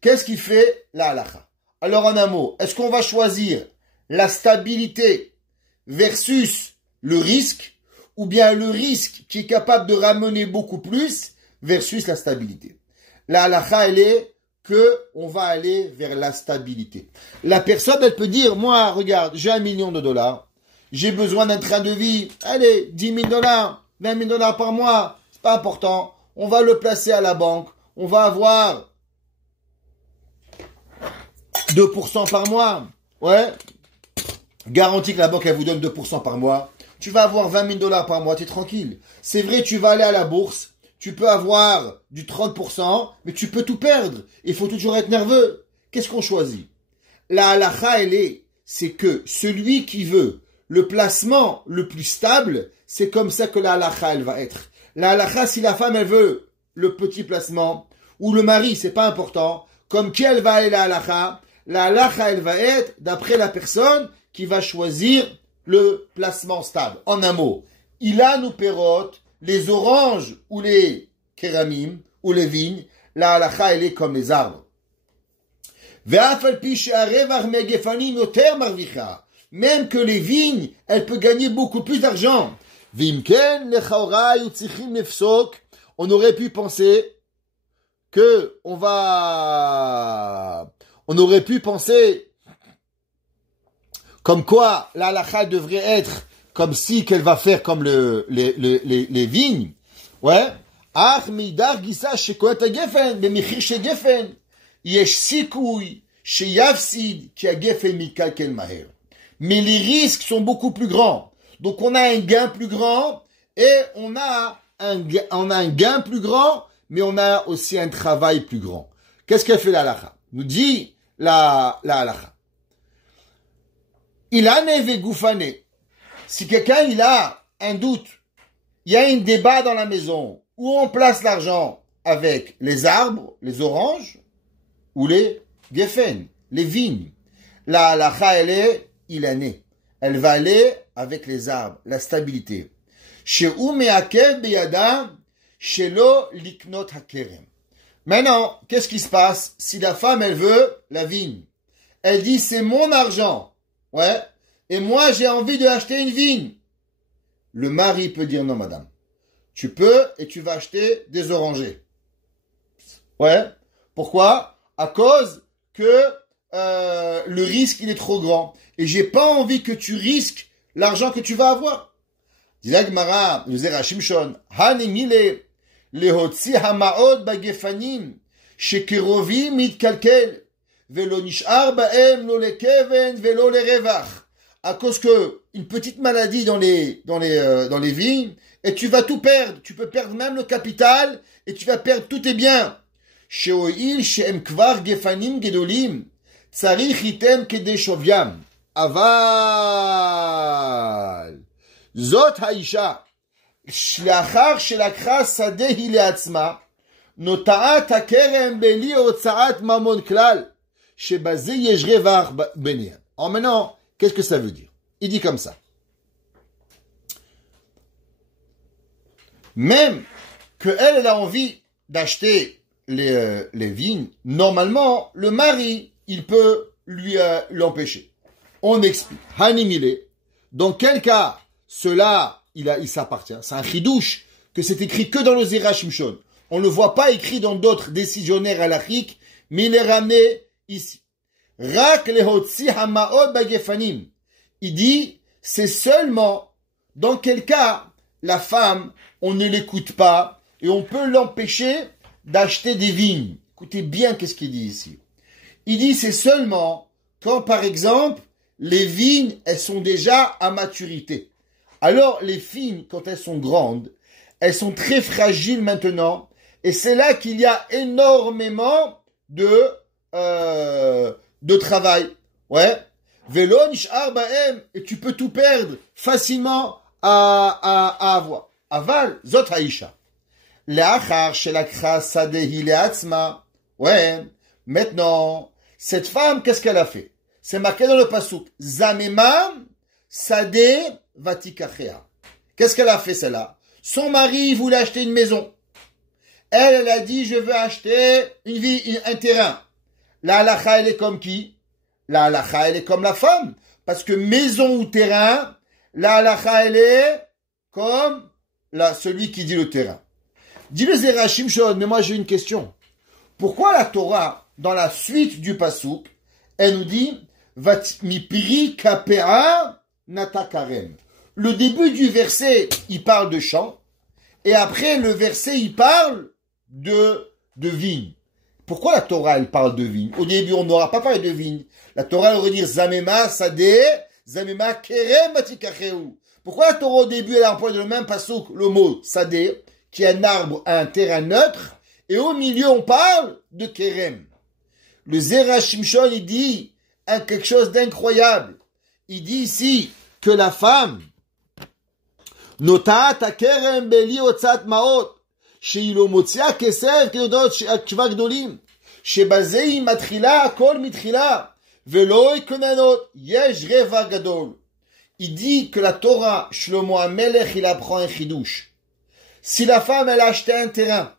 Qu'est-ce qui fait la halakha? Alors, en un mot, est-ce qu'on va choisir la stabilité versus le risque, ou bien le risque qui est capable de ramener beaucoup plus versus la stabilité? La halakha, elle est que on va aller vers la stabilité. La personne, elle peut dire, moi, regarde, j'ai $1 million, j'ai besoin d'un train de vie, allez, $10 000, $20 000 par mois, c'est pas important, on va le placer à la banque, on va avoir 2% par mois, ouais, garantie que la banque, elle vous donne 2% par mois, tu vas avoir $20 000 par mois, tu es tranquille. C'est vrai, tu vas aller à la bourse, tu peux avoir du 30%, mais tu peux tout perdre. Il faut toujours être nerveux. Qu'est-ce qu'on choisit? La halakha, c'est que celui qui veut le placement le plus stable, c'est comme ça que la halakha, elle va être. La halakha, si la femme, elle veut le petit placement, ou le mari, c'est pas important, comme qui elle va aller la halakha, elle va être d'après la personne qui va choisir le placement stable. En un mot, ilan ou perot, les oranges ou les kéramim ou les vignes, la halakha, elle est comme les arbres. Même que les vignes, elles peuvent gagner beaucoup plus d'argent. On aurait pu penser comme quoi la halakha devrait être comme si qu'elle va faire comme les vignes. Ouais. Ach midar gisa shekoat gefen b'michir shegefen yesh sikouy sheyafsid ki hagefen mikalkel maher. Mais les risques sont beaucoup plus grands. Donc on a un gain plus grand et on a un gain plus grand, mais on a aussi un travail plus grand. Qu'est-ce qu'elle fait la halakha? Nous dit la halakha. Il a neve goufane. Si quelqu'un il a un doute, il y a un débat dans la maison où on place l'argent avec les arbres, les oranges ou les geffen, les vignes. La halakha, elle est ilanée. Elle va aller avec les arbres, la stabilité. She'u me'akev beyadam shelo liknot hakerem. Maintenant, qu'est-ce qui se passe si la femme, elle veut la vigne? Elle dit, c'est mon argent. Ouais. Et moi, j'ai envie de acheter une vigne. Le mari peut dire, non, madame. Tu peux et tu vas acheter des orangers. Ouais. Pourquoi? À cause que le risque, il est trop grand. Et j'ai pas envie que tu risques l'argent que tu vas avoir. Disait Gemara, nous dit Shimshon, Hanimile, lehotzi hamaot bagefanim, shekerovi mitkalkel, velo nishar baem lo lekeven velo lerevach. À cause que une petite maladie dans les vignes, et tu vas tout perdre. Tu peux perdre même le capital, et tu vas perdre tous tes biens. Sheoil she'em kvar gefanim gedolim, tzarich item kede shovyam. Aval. Zot haisha. Shlachar shelakra sadehi leatzma. Notaat hakerem beli otsaat mamon klal. Shebaze yesh revach benir. En maintenant, qu'est-ce que ça veut dire? Il dit comme ça. Même que elle a envie d'acheter les vignes, normalement, le mari, il peut lui l'empêcher. On explique. Hanimile. Dans quel cas, cela, il s'appartient. C'est un chidouche que c'est écrit que dans le Zera Shimshon. On ne le voit pas écrit dans d'autres décisionnaires halachiques, mais il est ramené ici. Rak lehotzi hamaot bagefanim. Il dit, c'est seulement dans quel cas la femme, on ne l'écoute pas et on peut l'empêcher d'acheter des vignes. Écoutez bien qu'est-ce qu'il dit ici. Il dit, c'est seulement quand, par exemple, les vignes, elles sont déjà à maturité. Alors, les vignes, quand elles sont grandes, elles sont très fragiles maintenant, et c'est là qu'il y a énormément de travail. Ouais. Velo nishar baem, et tu peux tout perdre facilement à avoir. Aval, zot haisha. Leachar shelakra sadehi leatzma. Ouais. Maintenant, cette femme, qu'est-ce qu'elle a fait? c'est marqué dans le pasuk. Zamema sade vatikachea. Qu'est-ce qu'elle a fait celle-là? Son mari voulait acheter une maison. Elle a dit, je veux acheter un terrain. La halakha, elle est comme qui? La halakha, elle est comme la femme. Parce que maison ou terrain, la halakha, elle est comme celui qui dit le terrain. Dit le Zera Shimshon, mais moi j'ai une question. Pourquoi la Torah, dans la suite du pasuk, elle nous dit, Vatmipri kapea natakarem. Le début du verset, il parle de champ, et après le verset, il parle de vigne. Pourquoi la Torah, elle parle de vigne? Au début, on n'aura pas parlé de vigne. La Torah, elle aurait dit Zamema, Sadeh, Zamema, Kerem, Batikacheu. Pourquoi la Torah, au début, elle a employé le même pasuk, le mot Sadeh, qui est un arbre à un terrain neutre, et au milieu, on parle de Kerem. Le Zera Shimshon, il dit quelque chose d'incroyable. Il dit ici que la femme, Notat Kerem Beli Otsat Maot, שהיא לא מוציאה כסף כיודעות כבר גדולים, שבזה היא מתחילה הכל מתחילה, ולא יקוננות, יש רבע גדול. Il dit que la Torah, Shlomo HaMelech, il apprend un chidouche. Si la femme, elle a acheté un terrain,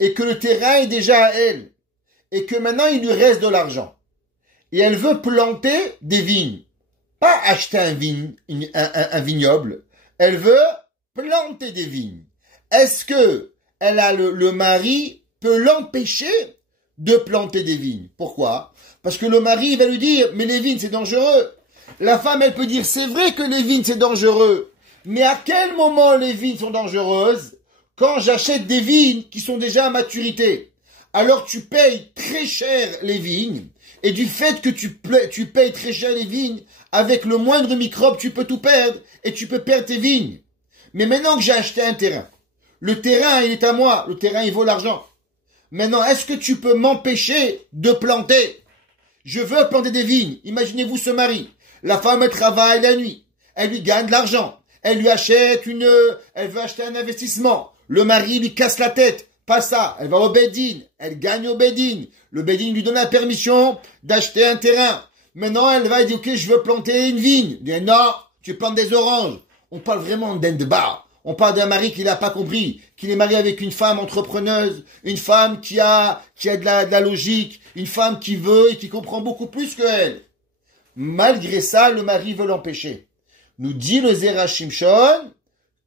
et que le terrain est déjà à elle, et que maintenant il lui reste de l'argent, et elle veut planter des vignes, pas acheter un vignoble, elle veut planter des vignes. Est-ce que le mari peut l'empêcher de planter des vignes? Pourquoi? Parce que le mari va lui dire, mais les vignes c'est dangereux. La femme, elle peut dire, c'est vrai que les vignes c'est dangereux. Mais à quel moment les vignes sont dangereuses? Quand j'achète des vignes qui sont déjà à maturité. Alors tu payes très cher les vignes. Et du fait que tu payes très cher les vignes, avec le moindre microbe, tu peux tout perdre. Et tu peux perdre tes vignes. Mais maintenant que j'ai acheté un terrain, le terrain, il est à moi. Le terrain, il vaut l'argent. Maintenant, est-ce que tu peux m'empêcher de planter? Je veux planter des vignes. Imaginez-vous ce mari. La femme, elle travaille la nuit. Elle lui gagne de l'argent. Elle lui achète elle veut acheter un investissement. Le mari lui casse la tête. Pas ça. Elle va au Bedin. Elle gagne au Bedin. Le Bedin lui donne la permission d'acheter un terrain. Maintenant, elle va dire, ok, je veux planter une vigne. Il dit, non, tu plantes des oranges. On parle vraiment d'un débat. On parle d'un mari qui n'a pas compris, qu'il est marié avec une femme entrepreneuse, une femme qui a de la logique, une femme qui veut et qui comprend beaucoup plus qu'elle. Malgré ça, le mari veut l'empêcher. Nous dit le Zera Shimshon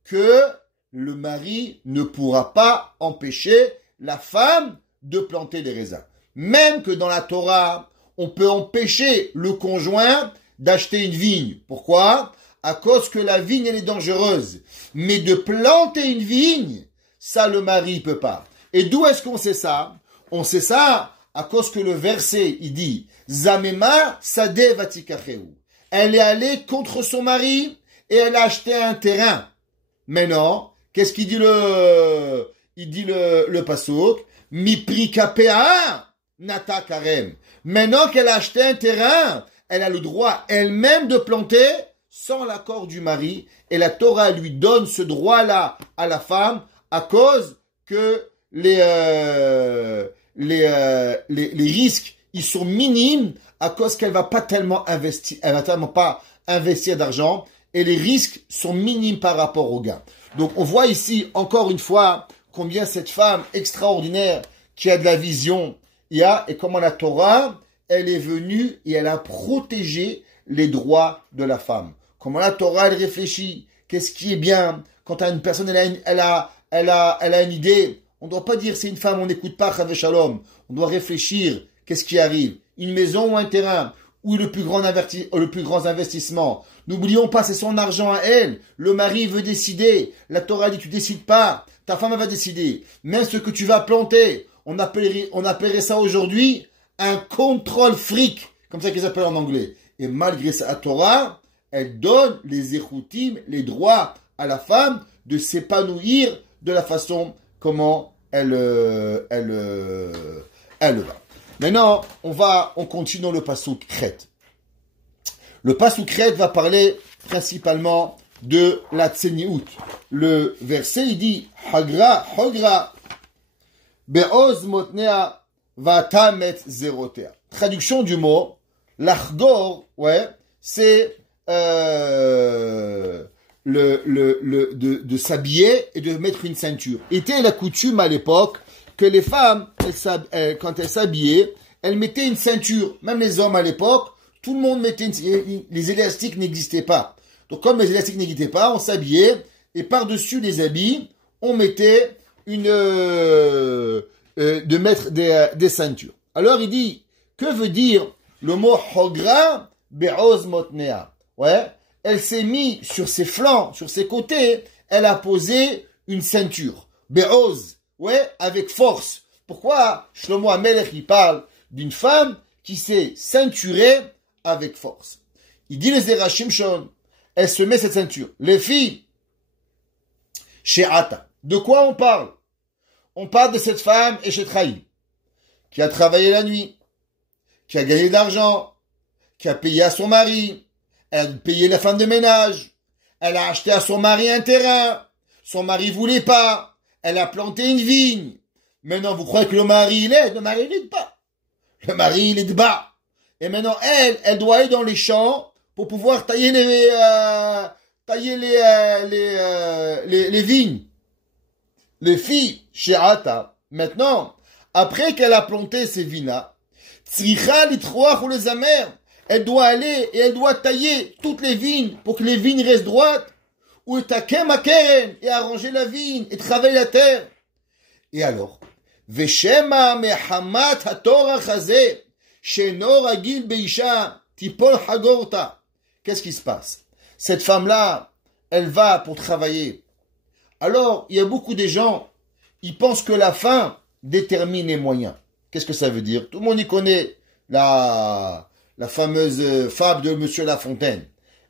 que le mari ne pourra pas empêcher la femme de planter des raisins. Même que dans la Torah, on peut empêcher le conjoint d'acheter une vigne. Pourquoi? À cause que la vigne, elle est dangereuse. Mais de planter une vigne, ça, le mari peut pas. Et d'où est-ce qu'on sait ça? On sait ça à cause que le verset, il dit, Zamema Sadeh Vatikacheu. Elle est allée contre son mari et elle a acheté un terrain. Maintenant, qu'est-ce qu'il dit le pasuk? Mipri kapea nata karem. Maintenant qu'elle a acheté un terrain, elle a le droit elle-même de planter sans l'accord du mari, et la Torah lui donne ce droit-là à la femme à cause que les risques ils sont minimes à cause qu'elle va pas tellement investir, elle va tellement pas investir d'argent et les risques sont minimes par rapport au gain. Donc on voit ici encore une fois combien cette femme extraordinaire qui a de la vision et comment la Torah elle est venue et elle a protégé les droits de la femme. Comment la Torah, elle réfléchit. Qu'est-ce qui est bien? Quand une personne, elle a une idée, on ne doit pas dire c'est une femme, on n'écoute pas Chave Shalom. On doit réfléchir. Qu'est-ce qui arrive? Une maison ou un terrain? Ou le plus grand investissement? N'oublions pas, c'est son argent à elle. Le mari veut décider. La Torah dit, tu décides pas. Ta femme, elle va décider. Même ce que tu vas planter. On appellerait ça aujourd'hui un contrôle fric. Comme ça qu'ils appellent en anglais. Et malgré ça, la Torah, elle donne les échoutim, les droits à la femme de s'épanouir de la façon comment elle va. Maintenant, on continue dans le pasuk Khet. Le pasuk Khet va parler principalement de la tseniut. Le verset, il dit, Hagra, be'oz motnea vatamet zerotea. Traduction du mot, L'achgor, ouais, c'est de s'habiller et de mettre une ceinture. Était la coutume à l'époque que les femmes, quand elles s'habillaient, elles mettaient une ceinture. Même les hommes à l'époque, tout le monde mettait les élastiques n'existaient pas. Donc comme les élastiques n'existaient pas, on s'habillait et par-dessus les habits, on mettait de mettre des ceintures. Alors il dit, que veut dire le mot hogra be'oz motnea? Ouais, elle s'est mise sur ses flancs, sur ses côtés, elle a posé une ceinture. Be'oz, ouais, avec force. Pourquoi Shlomo HaMelech, il parle d'une femme qui s'est ceinturée avec force. Il dit les Zerachim Shon, elle se met cette ceinture. Les filles, chez Ata. De quoi on parle? On parle de cette femme Eshet-Chaim, qui a travaillé la nuit, qui a gagné de l'argent, qui a payé à son mari, elle a payé la femme de ménage, elle a acheté à son mari un terrain, son mari voulait pas, elle a planté une vigne. Maintenant, vous croyez que le mari il aide? Le mari il aide pas. Le mari il aide bas. Et maintenant, elle doit aller dans les champs pour pouvoir tailler les vignes. Les filles, chez Ata, maintenant, après qu'elle a planté ses vignes-là, Tzricha litroach ou les amers, elle doit aller et elle doit tailler toutes les vignes pour que les vignes restent droites, ou etakem akeren, et arranger la vigne, et travailler la terre. Et alors, Veshema mehamat hatorah hazeh, sheno ragil beisha, tipol hagorta. Qu'est-ce qui se passe? Cette femme-là, elle va pour travailler. Alors, il y a beaucoup de gens, ils pensent que la fin détermine les moyens. Qu'est-ce que ça veut dire? Tout le monde y connaît la fameuse fable de Monsieur La Fontaine.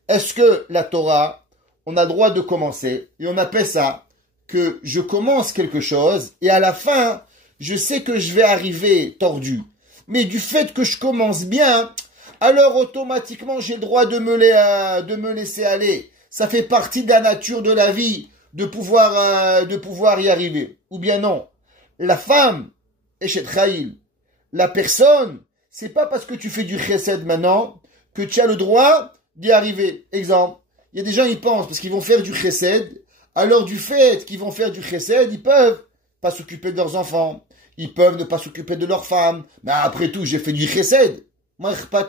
Est-ce que la Torah, on a le droit de commencer, et on appelle ça que je commence quelque chose, et à la fin, je sais que je vais arriver tordu. Mais du fait que je commence bien, alors automatiquement j'ai le droit de me laisser aller. Ça fait partie de la nature de la vie, de pouvoir y arriver. Ou bien non. La femme, Eshet Chaim, la personne, c'est pas parce que tu fais du chesed maintenant que tu as le droit d'y arriver. Exemple, il y a des gens, ils pensent, parce qu'ils vont faire du chesed, alors du fait qu'ils vont faire du chesed, ils peuvent pas s'occuper de leurs enfants, ils peuvent ne pas s'occuper de leurs femmes, mais après tout, j'ai fait du chesed. Moi, c'est pas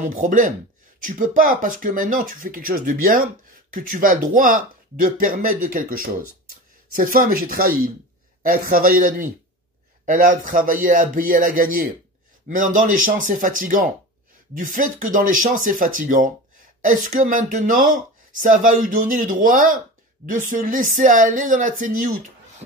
mon problème. Tu peux pas, parce que maintenant tu fais quelque chose de bien, que tu vas le droit de permettre de quelque chose. Cette femme, Eshet Chaim, elle a travaillé la nuit. Elle a travaillé, elle a payé, elle a gagné. Maintenant, dans les champs, c'est fatigant. Du fait que dans les champs, c'est fatigant, est-ce que maintenant, ça va lui donner le droit de se laisser aller dans la tseniout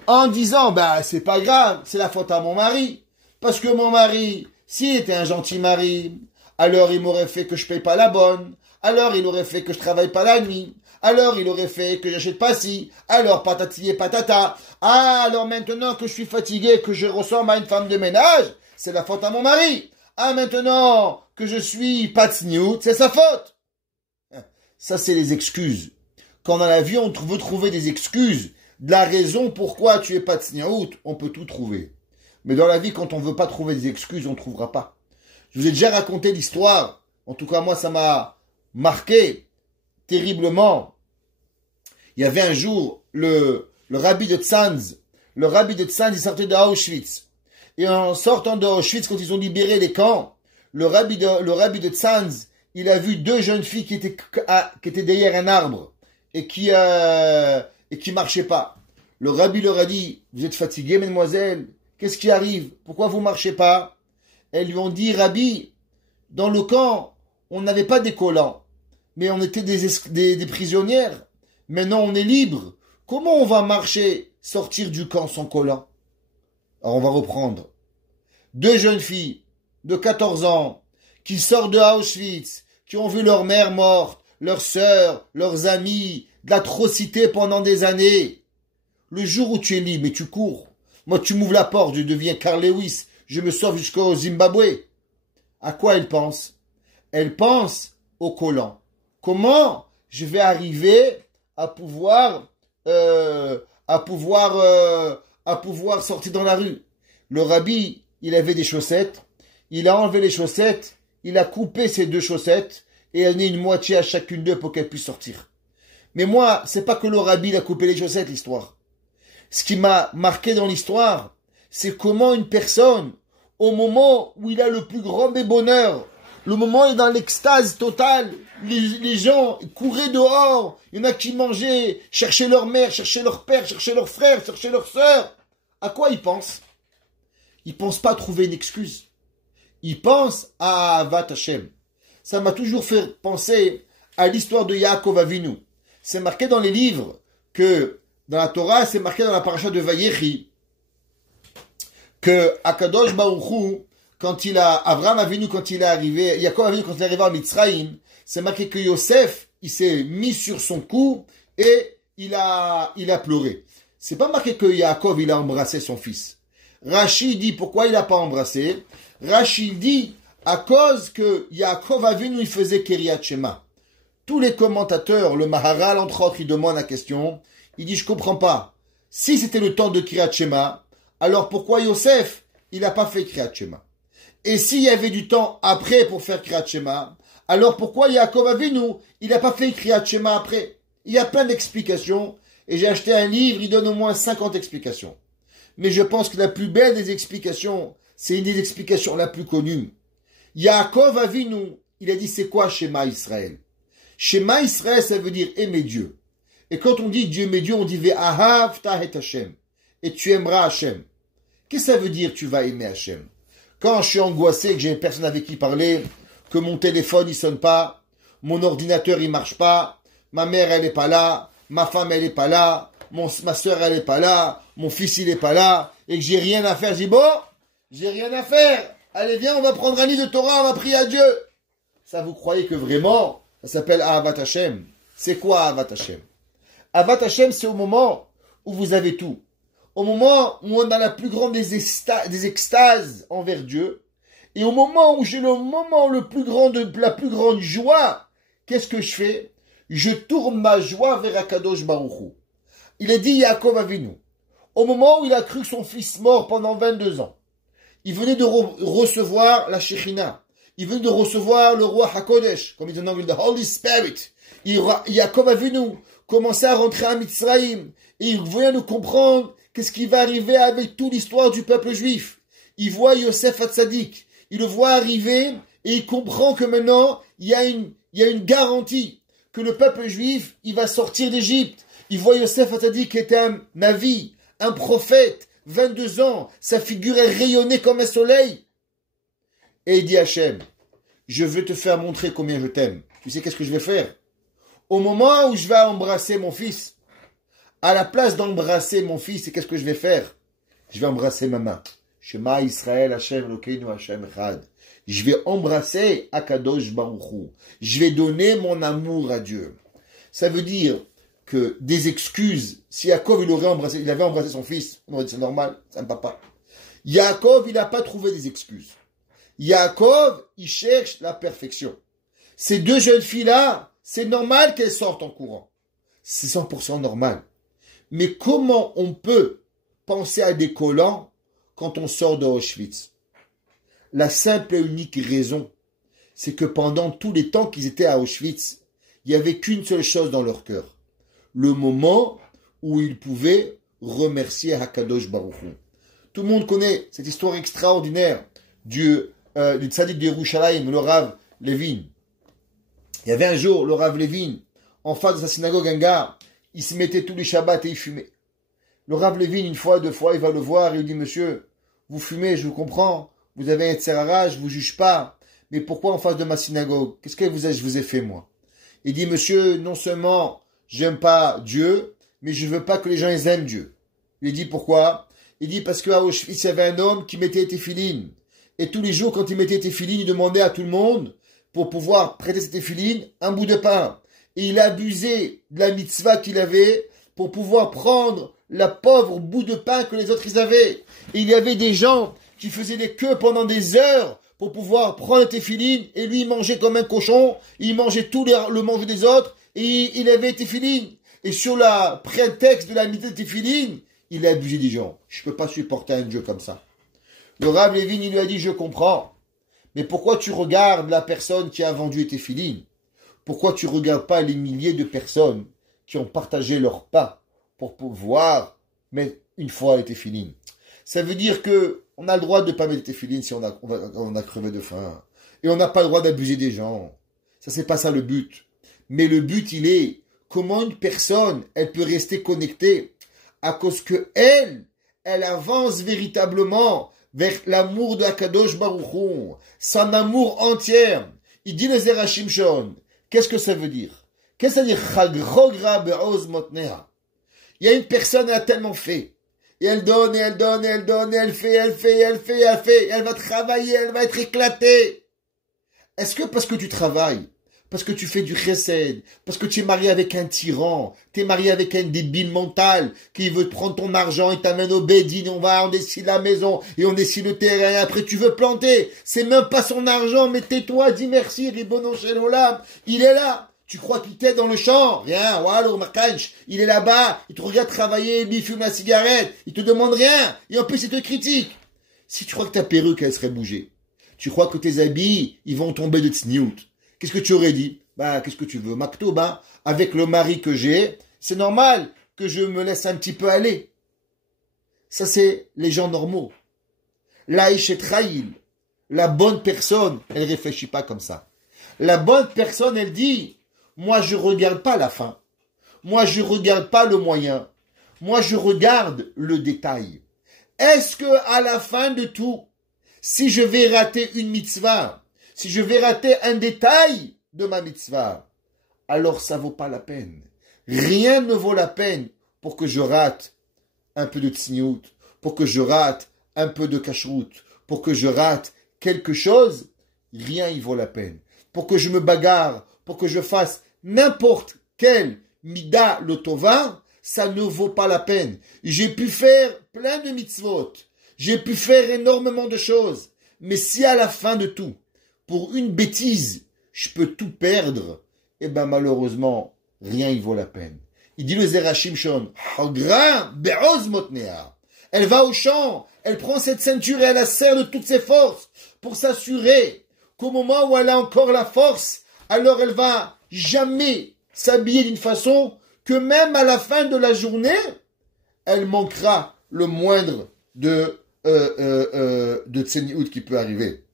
en disant, c'est pas grave, c'est la faute à mon mari. Parce que mon mari, s'il était un gentil mari, alors il m'aurait fait que je paye pas la bonne. Alors il aurait fait que je travaille pas la nuit. Alors il aurait fait que j'achète pas ci. Alors patati et patata. Ah, alors maintenant que je suis fatigué, que je ressemble à une femme de ménage, c'est la faute à mon mari. Ah, maintenant que je suis pas tsniout, c'est sa faute. Ça, c'est les excuses. Quand dans la vie, on veut trouver des excuses, de la raison pourquoi tu es pas tsniout, on peut tout trouver. Mais dans la vie, quand on veut pas trouver des excuses, on ne trouvera pas. Je vous ai déjà raconté l'histoire. En tout cas, moi, ça m'a marqué terriblement. Il y avait un jour le rabbi de Tzanz. Le rabbi de Tzanz, il sortait de Auschwitz. Et en sortant de Auschwitz, quand ils ont libéré les camps, le rabbi de Tzanz, il a vu deux jeunes filles qui étaient derrière un arbre et qui marchaient pas. Le rabbi leur a dit, vous êtes fatiguées, mesdemoiselles? Qu'est-ce qui arrive? Pourquoi vous marchez pas? Elles lui ont dit, rabbi, dans le camp, on n'avait pas des collants, mais on était des prisonnières. Maintenant, on est libre. Comment on va marcher, sortir du camp sans collant? Alors, on va reprendre. Deux jeunes filles de 14 ans qui sortent de Auschwitz, qui ont vu leur mère morte, leurs sœurs, leurs amis, de l'atrocité pendant des années. Le jour où tu es libre, mais tu cours. Moi, tu m'ouvres la porte, je deviens Carl Lewis, je me sauve jusqu'au Zimbabwe. À quoi elle pense? Elle pense au collant. Comment je vais arriver à pouvoir sortir dans la rue? Le rabbi, il avait des chaussettes. Il a enlevé les chaussettes. il a coupé ses deux chaussettes et a donné une moitié à chacune d'eux pour qu'elles puissent sortir. Mais moi, c'est pas que le rabbi a coupé les chaussettes, l'histoire. Ce qui m'a marqué dans l'histoire, c'est comment une personne, au moment où il a le plus grand des bonheurs, le moment où il est dans l'extase totale, les gens couraient dehors, il y en a qui mangeaient, cherchaient leur mère, cherchaient leur père, cherchaient leurs frères, cherchaient leurs sœurs. À quoi ils pensent? Ils pensent pas trouver une excuse. Ils pensent à Ahavat Hashem. Ça m'a toujours fait penser à l'histoire de Yaakov Avinu. C'est marqué dans les livres que, dans la Torah, c'est marqué dans la paracha de Vayechi, que Akadosh Baruch Hu, Avraham Avinu, quand il est arrivé, Yaakov Avinu, quand il est arrivé à Mitzrayim, c'est marqué que Yosef, il s'est mis sur son cou et il a pleuré. C'est pas marqué que Yaakov, il a embrassé son fils. Rashi dit pourquoi il n'a pas embrassé. Rashi dit à cause que Yaakov Avinu, il faisait Kiryat Shema. Tous les commentateurs, le Maharal entre autres, il demande la question. Il dit je comprends pas. Si c'était le temps de Kiryat Shema, alors pourquoi Yosef, il n'a pas fait Kiryat Shema? Et s'il y avait du temps après pour faire Kiryat Shema, alors pourquoi Yaakov Avinu, il n'a pas fait Kiryat Shema après? Il y a plein d'explications. Et j'ai acheté un livre, il donne au moins 50 explications. Mais je pense que la plus belle des explications, c'est une des explications la plus connue. Yaakov Avinu, il a dit c'est quoi Shema Israël? Shema Israël, ça veut dire aimer Dieu. Et quand on dit Dieu aimé Dieu, on dit Ve'ahavta et Hashem. Et tu aimeras Hashem. Qu'est-ce que ça veut dire tu vas aimer Hashem? Quand je suis angoissé, que j'ai personne avec qui parler, que mon téléphone il sonne pas, mon ordinateur il marche pas, ma mère elle est pas là, ma femme elle est pas là, ma soeur elle est pas là, mon fils il est pas là, et que j'ai rien à faire, je dis bon, j'ai rien à faire, allez viens on va prendre un lit de Torah, on va prier à Dieu. Ça vous croyez que vraiment, ça s'appelle Ahavat Hashem? C'est quoi Ahavat Hashem? Ahavat Hashem c'est au moment où vous avez tout. Au moment où on a la plus grande des extases envers Dieu, et au moment où j'ai le plus grand de la plus grande joie, qu'est-ce que je fais? Je tourne ma joie vers Akadosh Baruch Hu. Il a dit Yaakov Avinu, au moment où il a cru que son fils mort pendant 22 ans, il venait de recevoir la Shekhinah, il venait de recevoir le roi HaKodesh, comme il dit en anglais, the Holy Spirit. Yaakov Avinu commençait à rentrer à Mitzrayim, et il venait de comprendre qu'est-ce qui va arriver avec toute l'histoire du peuple juif. Il voit Yosef Hatzadik, il le voit arriver, et il comprend que maintenant, il y a une garantie que le peuple juif, il va sortir d'Égypte. Il voit Yosef Hatzadik qui était un navi, un prophète, 22 ans, sa figure est rayonnée comme un soleil. Et il dit à Hachem, je veux te faire montrer combien je t'aime. Tu sais qu'est-ce que je vais faire? Au moment où je vais embrasser mon fils, à la place d'embrasser mon fils, qu'est-ce que je vais faire? Je vais embrasser ma main. Shema Israël Hashem Elokeinu Hashem Echad. Je vais embrasser Akadosh Baruch Hu. Je vais donner mon amour à Dieu. Ça veut dire que des excuses, si Yaakov il avait embrassé son fils, on aurait dit c'est normal, c'est un papa. Yaakov, il n'a pas trouvé des excuses. Yaakov, il cherche la perfection. Ces deux jeunes filles-là, c'est normal qu'elles sortent en courant. C'est 100% normal. Mais comment on peut penser à des collants quand on sort de Auschwitz? La simple et unique raison, c'est que pendant tous les temps qu'ils étaient à Auschwitz, il n'y avait qu'une seule chose dans leur cœur. Le moment où ils pouvaient remercier Hakadosh Baruch Hu. Tout le monde connaît cette histoire extraordinaire du tzaddik de Yerushalayim, le Rav Levin. Il y avait un jour, le Rav Levin, en face de sa synagogue, un gars, il se mettait tous les Shabbats et il fumait. Le Rav Levin, une fois, deux fois, il va le voir et il dit, monsieur, vous fumez, je vous comprends, vous avez un tserara, je vous juge pas, mais pourquoi en face de ma synagogue? Qu'est-ce que je vous ai fait, moi? Il dit, monsieur, non seulement j'aime pas Dieu, mais je veux pas que les gens ils aiment Dieu. Il dit, pourquoi? Il dit, parce qu'à Auschwitz, il y avait un homme qui mettait téphilines. Et tous les jours, quand il mettait téphilines, il demandait à tout le monde, pour pouvoir prêter ses téphilines, un bout de pain. Et il abusait de la mitzvah qu'il avait pour pouvoir prendre la pauvre bout de pain que les autres ils avaient. Et il y avait des gens qui faisaient des queues pendant des heures pour pouvoir prendre les téphilines, et lui il mangeait comme un cochon, il mangeait tout le manger des autres, et il avait téphilines. Et sur le prétexte de la mitzvah de téphilines, il a abusé des gens. Je peux pas supporter un Dieu comme ça. Le Rav Levin, il lui a dit, je comprends. Mais pourquoi tu regardes la personne qui a vendu tes filines? Pourquoi tu regardes pas les milliers de personnes qui ont partagé leur pain pour pouvoir mettre une fois les téfilines? Ça veut dire que on a le droit de ne pas mettre des téfilines si on a crevé de faim. Et on n'a pas le droit d'abuser des gens. Ça, c'est pas ça le but. Mais le but, il est comment une personne, elle peut rester connectée à cause que elle avance véritablement vers l'amour de Akadosh Baruch Hu, son amour entier. Il dit le Zera Shimshon. Qu'est-ce que ça veut dire? Qu'est-ce que ça veut dire? Chagrogra be'oz motnea. Il y a une personne, elle a tellement fait. Et elle donne, et elle donne, et elle donne, et elle fait, elle fait, elle fait, elle fait. Elle va travailler, elle va être éclatée. Est-ce que parce que tu travailles, parce que tu fais du chesed, parce que tu es marié avec un tyran, tu es marié avec un débile mental qui veut prendre ton argent et t'amène au bédine, on décide la maison et on décide le terrain et après tu veux planter. C'est même pas son argent, mais tais-toi, dis merci, Ribono Shel Olam. Il est là. Tu crois qu'il t'aide dans le champ? Rien, wallo, makanch. Il est là-bas, il te regarde travailler, il fume la cigarette, il te demande rien, et en plus il te critique. Si tu crois que ta perruque, elle serait bougée, tu crois que tes habits, ils vont tomber de tsniout, qu'est-ce que tu aurais dit? Bah, qu'est-ce que tu veux? Maktoub, hein? Avec le mari que j'ai, c'est normal que je me laisse un petit peu aller. Ça, c'est les gens normaux. L'aïch et Traïl, la bonne personne, elle réfléchit pas comme ça. La bonne personne, elle dit, moi, je regarde pas la fin. Moi, je regarde pas le moyen. Moi, je regarde le détail. Est-ce que, à la fin de tout, si je vais rater une mitzvah, si je vais rater un détail de ma mitzvah, alors ça vaut pas la peine. Rien ne vaut la peine pour que je rate un peu de tsniout, pour que je rate un peu de kashrut, pour que je rate quelque chose, rien y vaut la peine. Pour que je me bagarre, pour que je fasse n'importe quel mida lotova, ça ne vaut pas la peine. J'ai pu faire plein de mitzvot, j'ai pu faire énormément de choses, mais si à la fin de tout, pour une bêtise, je peux tout perdre, eh ben malheureusement, rien y vaut la peine. Il dit le Zera Shimshon, Hagra be'oz motnea. Elle va au champ, elle prend cette ceinture et elle la serre de toutes ses forces pour s'assurer qu'au moment où elle a encore la force, alors elle va jamais s'habiller d'une façon que même à la fin de la journée, elle manquera le moindre de tsniout qui peut arriver.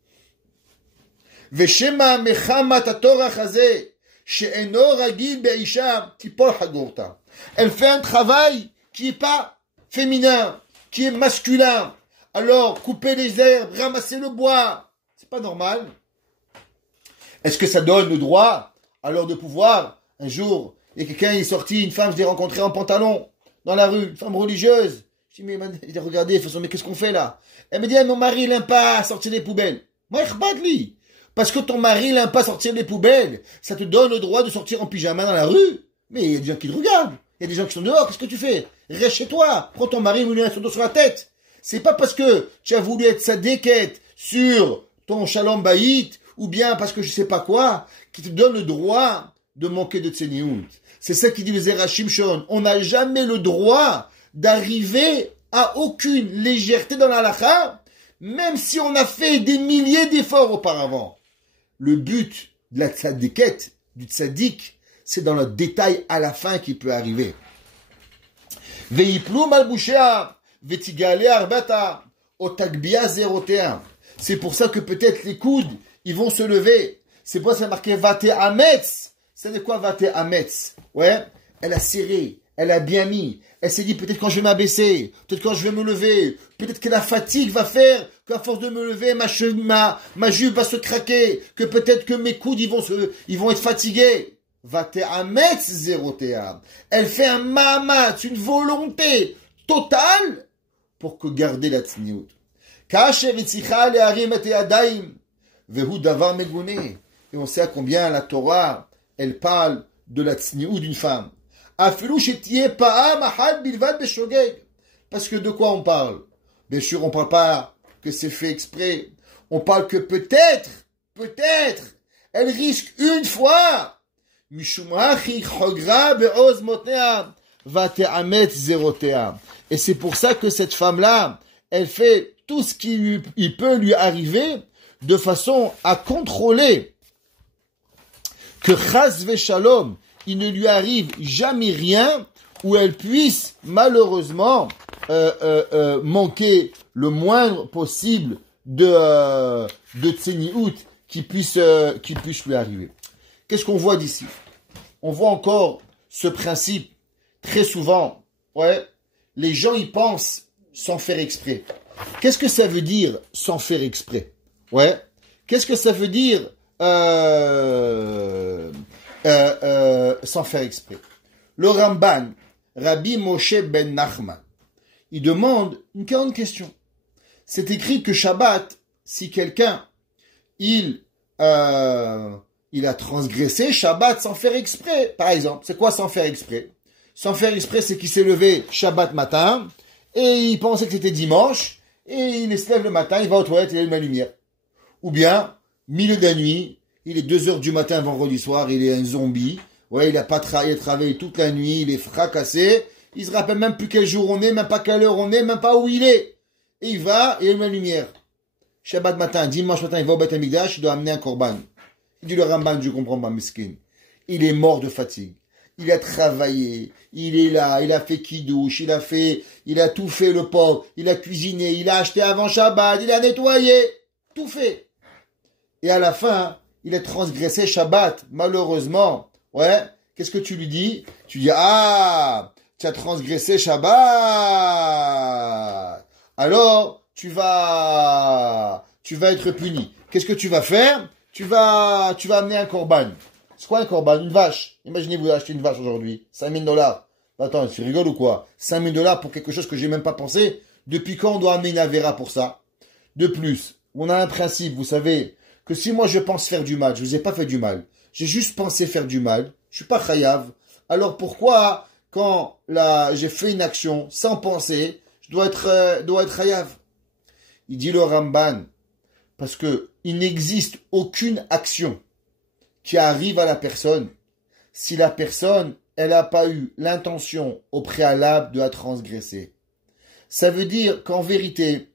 Veshema mechamat hatorach hazeh she'eno ragil be'isha tipol hagorta. Elle fait un travail qui est pas féminin, qui est masculin. Alors, couper les herbes, ramasser le bois, c'est pas normal. Est-ce que ça donne le droit, alors de pouvoir, un jour, et quelqu'un est sorti, une femme, je l'ai rencontrée en pantalon, dans la rue, une femme religieuse. Je dis, mais regardez, de toute façon, mais qu'est-ce qu'on fait là? Elle me dit, mon mari, il n'aime pas sortir des poubelles. Moi, je parce que ton mari, il n'aime pas sortir des poubelles, ça te donne le droit de sortir en pyjama dans la rue. Mais il y a des gens qui te regardent. Il y a des gens qui sont dehors, qu'est-ce que tu fais? Reste chez toi, prends ton mari, mets son dos sur la tête. C'est pas parce que tu as voulu être sa déquête sur ton shalom baït, ou bien parce que je sais pas quoi, qui te donne le droit de manquer de tsniout. C'est ça qui dit le Zera Shimshon. On n'a jamais le droit d'arriver à aucune légèreté dans la halakha, même si on a fait des milliers d'efforts auparavant. Le but de la tzadikette, du tzaddik, c'est dans le détail à la fin qui peut arriver. Veiplu malbouchea, vetigale arbata, otagbia zerotea. C'est pour ça que peut-être les coudes, ils vont se lever. C'est pour ça que c'est marqué vate ametz. C'est de quoi vate ametz? Ouais, elle a serré, elle a bien mis. Elle s'est dit peut-être quand je vais m'abaisser, peut-être quand je vais me lever, peut-être que la fatigue va faire qu'à force de me lever, ma jupe va se craquer, que peut-être que mes coudes ils vont être fatigués. Vate ametz zerotea. Elle fait un mahamat, une volonté totale pour que garder la tsniout. Kasher itzicha leharim et yadayim vehu davar megune. Et on sait à combien la Torah elle parle de la tsniout d'une femme. Afilu shetie pa'am ahad bilvad beshogeg. Parce que de quoi on parle? Bien sûr, on parle pas que c'est fait exprès. On parle que peut-être, elle risque une fois. Mishumachi chogra be'oz motnea va te'amet zerotea. Et c'est pour ça que cette femme-là, elle fait tout ce qui peut lui arriver, de façon à contrôler que chas v'shalom, il ne lui arrive jamais rien où elle puisse malheureusement manquer le moindre possible de tsniout qui puisse lui arriver. Qu'est-ce qu'on voit d'ici? On voit encore ce principe très souvent. Ouais, les gens y pensent sans faire exprès. Qu'est-ce que ça veut dire sans faire exprès? Ouais, qu'est-ce que ça veut dire sans faire exprès? Le Ramban, Rabbi Moshe ben Nachman, il demande une grande question. C'est écrit que Shabbat, si quelqu'un il a transgressé Shabbat sans faire exprès, par exemple, c'est quoi sans faire exprès? Sans faire exprès, c'est qu'il s'est levé Shabbat matin et il pensait que c'était dimanche et il se lève le matin, il va aux toilettes, il allume la lumière. Ou bien, milieu de la nuit, il est 2h du matin vendredi soir, il est un zombie. Ouais, il a pas travaillé toute la nuit, il est fracassé. Il se rappelle même plus quel jour on est, même pas quelle heure on est, même pas où il est. Et il va, et il allume la lumière. Shabbat matin, dimanche matin, il va au Beth Amikdash, il doit amener un korban. Il dit le Ramban, je comprends pas, mesquin. Il est mort de fatigue. Il a travaillé, il est là, il a fait kidouche, il a tout fait le pauvre, il a cuisiné, il a acheté avant Shabbat, il a nettoyé, tout fait. Et à la fin, il a transgressé Shabbat, malheureusement. Ouais, qu'est-ce que tu lui dis? Tu dis, ah, tu as transgressé Shabbat. Alors, tu vas être puni. Qu'est-ce que tu vas faire? Tu vas amener un korban. C'est quoi un korban? Une vache. Imaginez, vous achetez une vache aujourd'hui. $5,000. Attends, tu rigoles ou quoi? $5,000 pour quelque chose que j'ai même pas pensé. Depuis quand on doit amener une avéra pour ça? De plus, on a un principe, vous savez, que si moi je pense faire du mal, je vous ai pas fait du mal. J'ai juste pensé faire du mal. Je suis pas chayav. Alors pourquoi, quand j'ai fait une action sans penser, je dois être chayav? Il dit le Ramban, parce que il n'existe aucune action qui arrive à la personne si la personne, elle n'a pas eu l'intention au préalable de la transgresser. Ça veut dire qu'en vérité,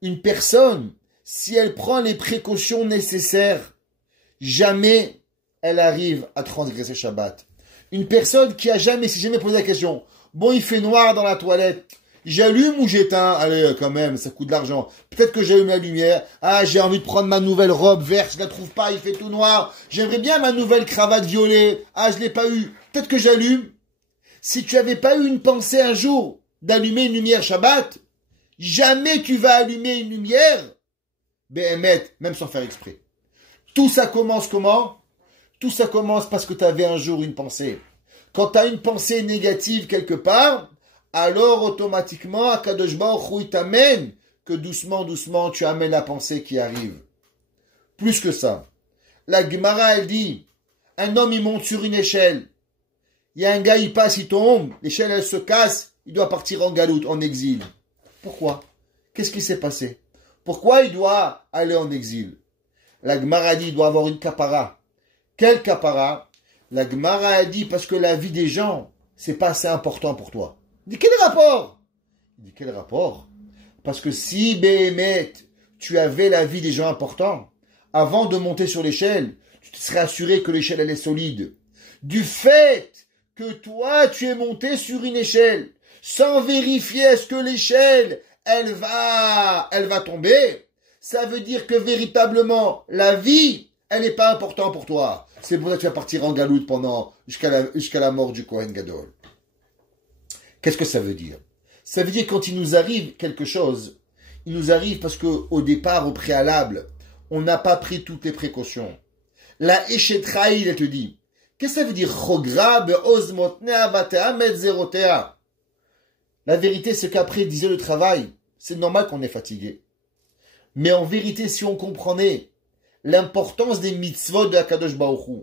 une personne, si elle prend les précautions nécessaires, jamais elle arrive à transgresser Shabbat. Une personne qui a jamais, si jamais posé la question, bon, il fait noir dans la toilette, j'allume ou j'éteins? Allez, quand même, ça coûte de l'argent. Peut-être que j'allume la lumière. Ah, j'ai envie de prendre ma nouvelle robe verte, je la trouve pas, il fait tout noir. J'aimerais bien ma nouvelle cravate violet. Ah, je l'ai pas eu. Peut-être que j'allume. Si tu avais pas eu une pensée un jour d'allumer une lumière Shabbat, jamais tu vas allumer une lumière, Béhémet, même sans faire exprès. Tout ça commence comment? Tout ça commence parce que tu avais un jour une pensée. Quand tu as une pensée négative quelque part, alors automatiquement, Akadosh Baruch Hu t'amène que doucement, doucement, tu amènes la pensée qui arrive. Plus que ça. La Gemara, elle dit, un homme, il monte sur une échelle. Il y a un gars, il passe, il tombe, l'échelle, elle se casse, il doit partir en galoute, en exil. Pourquoi? Qu'est-ce qui s'est passé? Pourquoi il doit aller en exil? La Gemara dit, il doit avoir une kapara. Quelle kapara? La Gemara a dit, parce que la vie des gens, c'est pas assez important pour toi. Il dit, quel rapport? Il dit, quel rapport? Parce que si, Béhémet, tu avais la vie des gens importants, avant de monter sur l'échelle, tu te serais assuré que l'échelle, elle est solide. Du fait que toi, tu es monté sur une échelle, sans vérifier est-ce que l'échelle, elle va tomber, ça veut dire que véritablement, la vie, elle n'est pas importante pour toi. C'est pour ça que tu vas partir en galoute jusqu'à la mort du Kohen Gadol. Qu'est-ce que ça veut dire? Ça veut dire quand il nous arrive quelque chose, il nous arrive parce qu'au départ, au préalable, on n'a pas pris toutes les précautions. La Eshetraïl, elle te dit, qu'est-ce que ça veut dire? La vérité, c'est qu'après 10 heures de travail, c'est normal qu'on est fatigué. Mais en vérité, si on comprenait l'importance des mitzvot de Akadosh Baruch Hu,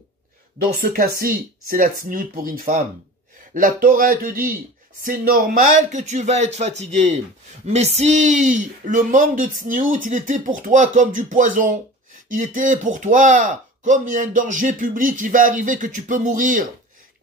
dans ce cas-ci, c'est la tzniut pour une femme. La Torah, elle te dit, c'est normal que tu vas être fatigué. Mais si le manque de tzniut, il était pour toi comme du poison, il était pour toi comme un danger public qui va arriver que tu peux mourir,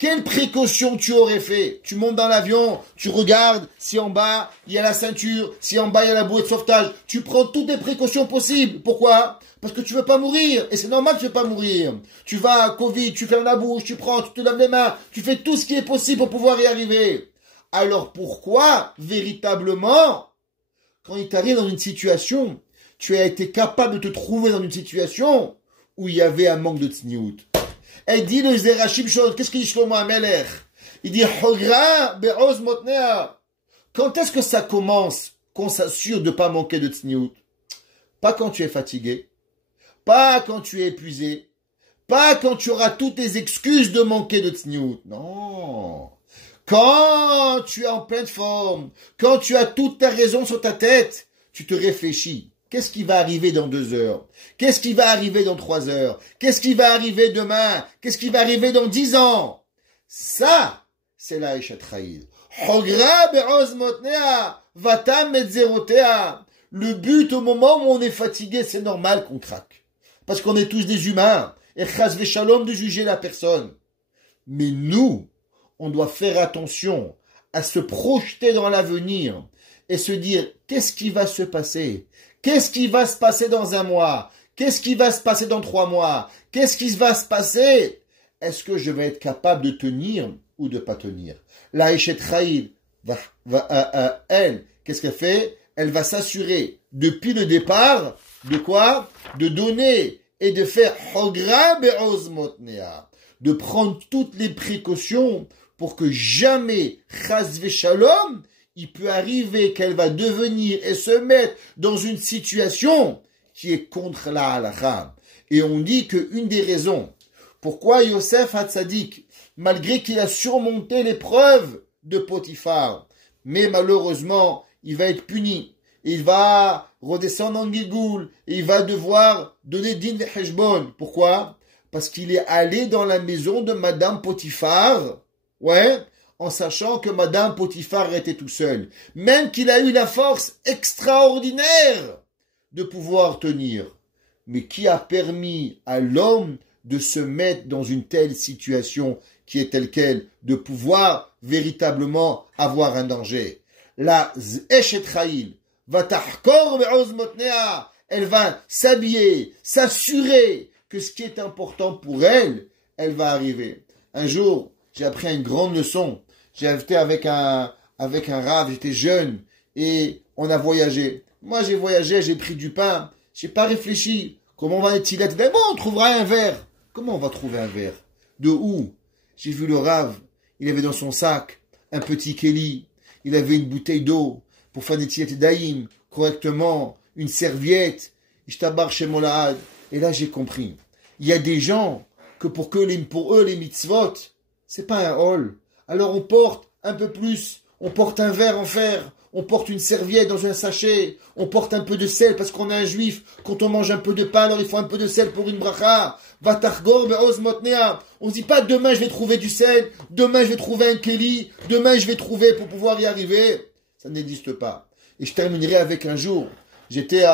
Quelle précaution tu aurais fait? Tu montes dans l'avion, tu regardes si en bas il y a la ceinture, si en bas il y a la bouée de sauvetage. Tu prends toutes les précautions possibles. Pourquoi? Parce que tu veux pas mourir. Et c'est normal que tu veux pas mourir. Tu vas à Covid, tu fermes la bouche, tu prends, tu te laves les mains, tu fais tout ce qui est possible pour pouvoir y arriver. Alors pourquoi, véritablement, quand il t'arrive dans une situation, tu as été capable de te trouver dans une situation où il y avait un manque de tsniout? Elle dit le Zerachim Shon, qu'est-ce qu'il dit Shlomo HaMelech? Il dit Hogra be'oz motnea. Quand est-ce que ça commence qu'on s'assure de ne pas manquer de tsniout? Pas quand tu es fatigué, pas quand tu es épuisé, pas quand tu auras toutes tes excuses de manquer de tsniout. Non. Quand tu es en pleine forme, quand tu as toutes tes raisons sur ta tête, tu te réfléchis. Qu'est-ce qui va arriver dans 2 heures? Qu'est-ce qui va arriver dans 3 heures? Qu'est-ce qui va arriver demain? Qu'est-ce qui va arriver dans 10 ans? Ça, c'est la Eshet Chayil. Hogra be'oz motnea, vatam metzerotea. Le but au moment où on est fatigué, c'est normal qu'on craque. Parce qu'on est tous des humains. Et chas v'shalom de juger la personne. Mais nous, on doit faire attention à se projeter dans l'avenir et se dire, qu'est-ce qui va se passer? Qu'est-ce qui va se passer dans 1 mois? Qu'est-ce qui va se passer dans 3 mois? Qu'est-ce qui va se passer? Est-ce que je vais être capable de tenir ou de pas tenir? La Eshet Chayil, elle, qu'est-ce qu'elle fait? Elle va s'assurer, depuis le départ, de quoi? De donner et de faire Hogra be'oz motnea, de prendre toutes les précautions pour que jamais, chas v'shalom, il peut arriver qu'elle va devenir et se mettre dans une situation qui est contre la halakha. Et on dit qu'une des raisons pourquoi Yosef Hatzadik, malgré qu'il a surmonté l'épreuve de Potiphar, mais malheureusement, il va être puni. Il va redescendre en Gigoul et il va devoir donner din v'heshbon. Pourquoi? Parce qu'il est allé dans la maison de Madame Potiphar, en sachant que Madame Potiphar était tout seul. Même qu'il a eu la force extraordinaire de pouvoir tenir. Mais qui a permis à l'homme de se mettre dans une telle situation qui est telle qu'elle, de pouvoir véritablement avoir un danger? La Eshet Chayil va tahkor be'oz motnea. Elle va s'habiller, s'assurer que ce qui est important pour elle, elle va arriver. Un jour, j'ai appris une grande leçon. J'ai été avec un rave, j'étais jeune, et on a voyagé. Moi, j'ai voyagé, j'ai pris du pain, j'ai pas réfléchi. Comment on va être-il être? Ben bon, on trouvera un verre. Comment on va trouver un verre? De où? J'ai vu le rave, il avait dans son sac un petit Kelly, il avait une bouteille d'eau pour faire des tilettes daïm, correctement, une serviette, ishtabar chez Molahad. Et là, j'ai compris. Il y a des gens que pour eux, les mitzvot, c'est pas un hall. Alors on porte un peu plus, on porte un verre en fer, on porte une serviette dans un sachet, on porte un peu de sel parce qu'on est un juif. Quand on mange un peu de pain, alors il faut un peu de sel pour une bracha. Vatachgor be'oz motnea. On se dit pas demain je vais trouver du sel, demain je vais trouver un keli, demain je vais trouver pour pouvoir y arriver. Ça n'existe pas. Et je terminerai avec un jour. J'étais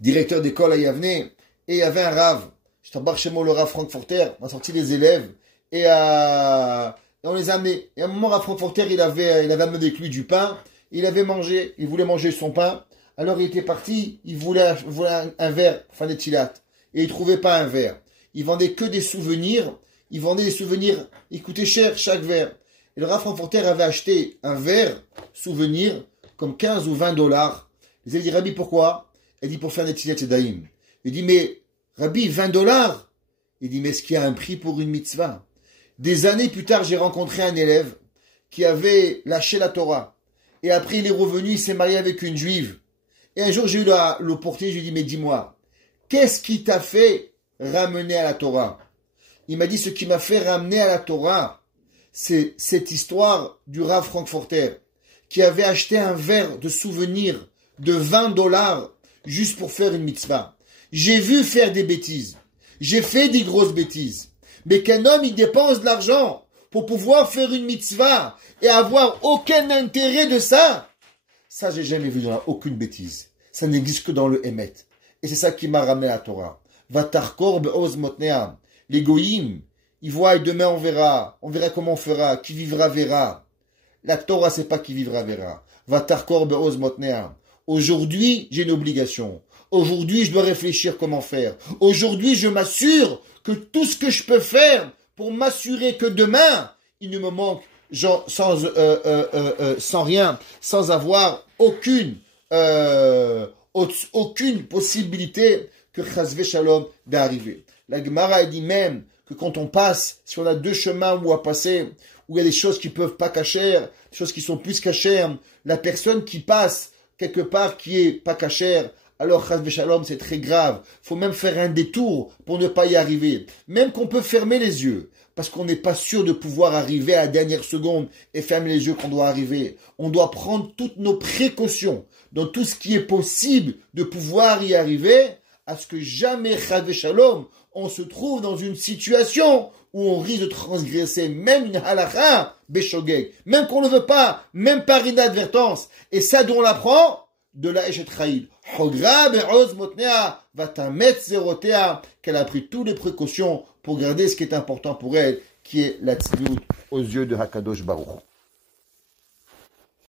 directeur d'école à Yavne et il y avait un rave. J'étais chez moi, le rave frankfurter. On a sorti les élèves et on les a amenés. Et à un moment, Rav Frankfurter, il avait amené avec lui du pain. Il avait mangé, il voulait manger son pain. Alors il était parti, il voulait un verre, enfin des tilates. Et il trouvait pas un verre. Il vendait que des souvenirs. Il vendait des souvenirs, il coûtait cher chaque verre. Et le Rav Frankfurter avait acheté un verre souvenir comme 15 ou 20 dollars. Il a dit, Rabbi, pourquoi? Il dit, pour faire des tilates daïm. Il dit, mais Rabbi, 20 dollars? Il dit, mais est-ce qu'il y a un prix pour une mitzvah? Des années plus tard, j'ai rencontré un élève qui avait lâché la Torah. Et après, il est revenu, il s'est marié avec une juive. Et un jour, j'ai eu l'opportunité, je lui ai dit, mais dis-moi, qu'est-ce qui t'a fait ramener à la Torah? Il m'a dit, ce qui m'a fait ramener à la Torah, c'est cette histoire du Rav Frankfurter, qui avait acheté un verre de souvenir de 20 dollars juste pour faire une mitzvah. J'ai vu faire des bêtises. J'ai fait des grosses bêtises. Mais qu'un homme, il dépense de l'argent pour pouvoir faire une mitzvah et avoir aucun intérêt de ça, ça, j'ai jamais vu dans aucune bêtise. Ça n'existe que dans le Emet. Et c'est ça qui m'a ramené à la Torah. Vatarkor be'oz motnea. Les goyim, Ils voient et demain on verra comment on fera, qui vivra verra. La Torah c'est pas qui vivra verra. Vatarkor be'oz motnea. Aujourd'hui, j'ai une obligation. Aujourd'hui, je dois réfléchir comment faire. Aujourd'hui, je m'assure que tout ce que je peux faire pour m'assurer que demain, il ne me manque sans rien, sans avoir aucune possibilité que Chazvé Shalom d'arriver. La Gemara dit même que quand on passe, si on a deux chemins où à passer, où il y a des choses qui peuvent pas cacher, des choses qui sont plus cachères, la personne qui passe quelque part qui est pas cachère, alors Chazvé Shalom c'est très grave. Faut même faire un détour pour ne pas y arriver. Même qu'on peut fermer les yeux, parce qu'on n'est pas sûr de pouvoir arriver à la dernière seconde et fermer les yeux qu'on doit arriver. On doit prendre toutes nos précautions dans tout ce qui est possible de pouvoir y arriver, à ce que jamais Chazvé Shalom on se trouve dans une situation où on risque de transgresser même une halakha beshogeg, même qu'on ne veut pas, même par inadvertance. Et ça d'où on l'apprend de la Eshet Chayil. Hogra be'oz motnea vatamet zerotea, qu'elle a pris toutes les précautions pour garder ce qui est important pour elle, qui est la tzniut aux yeux de Hakadosh Baruch.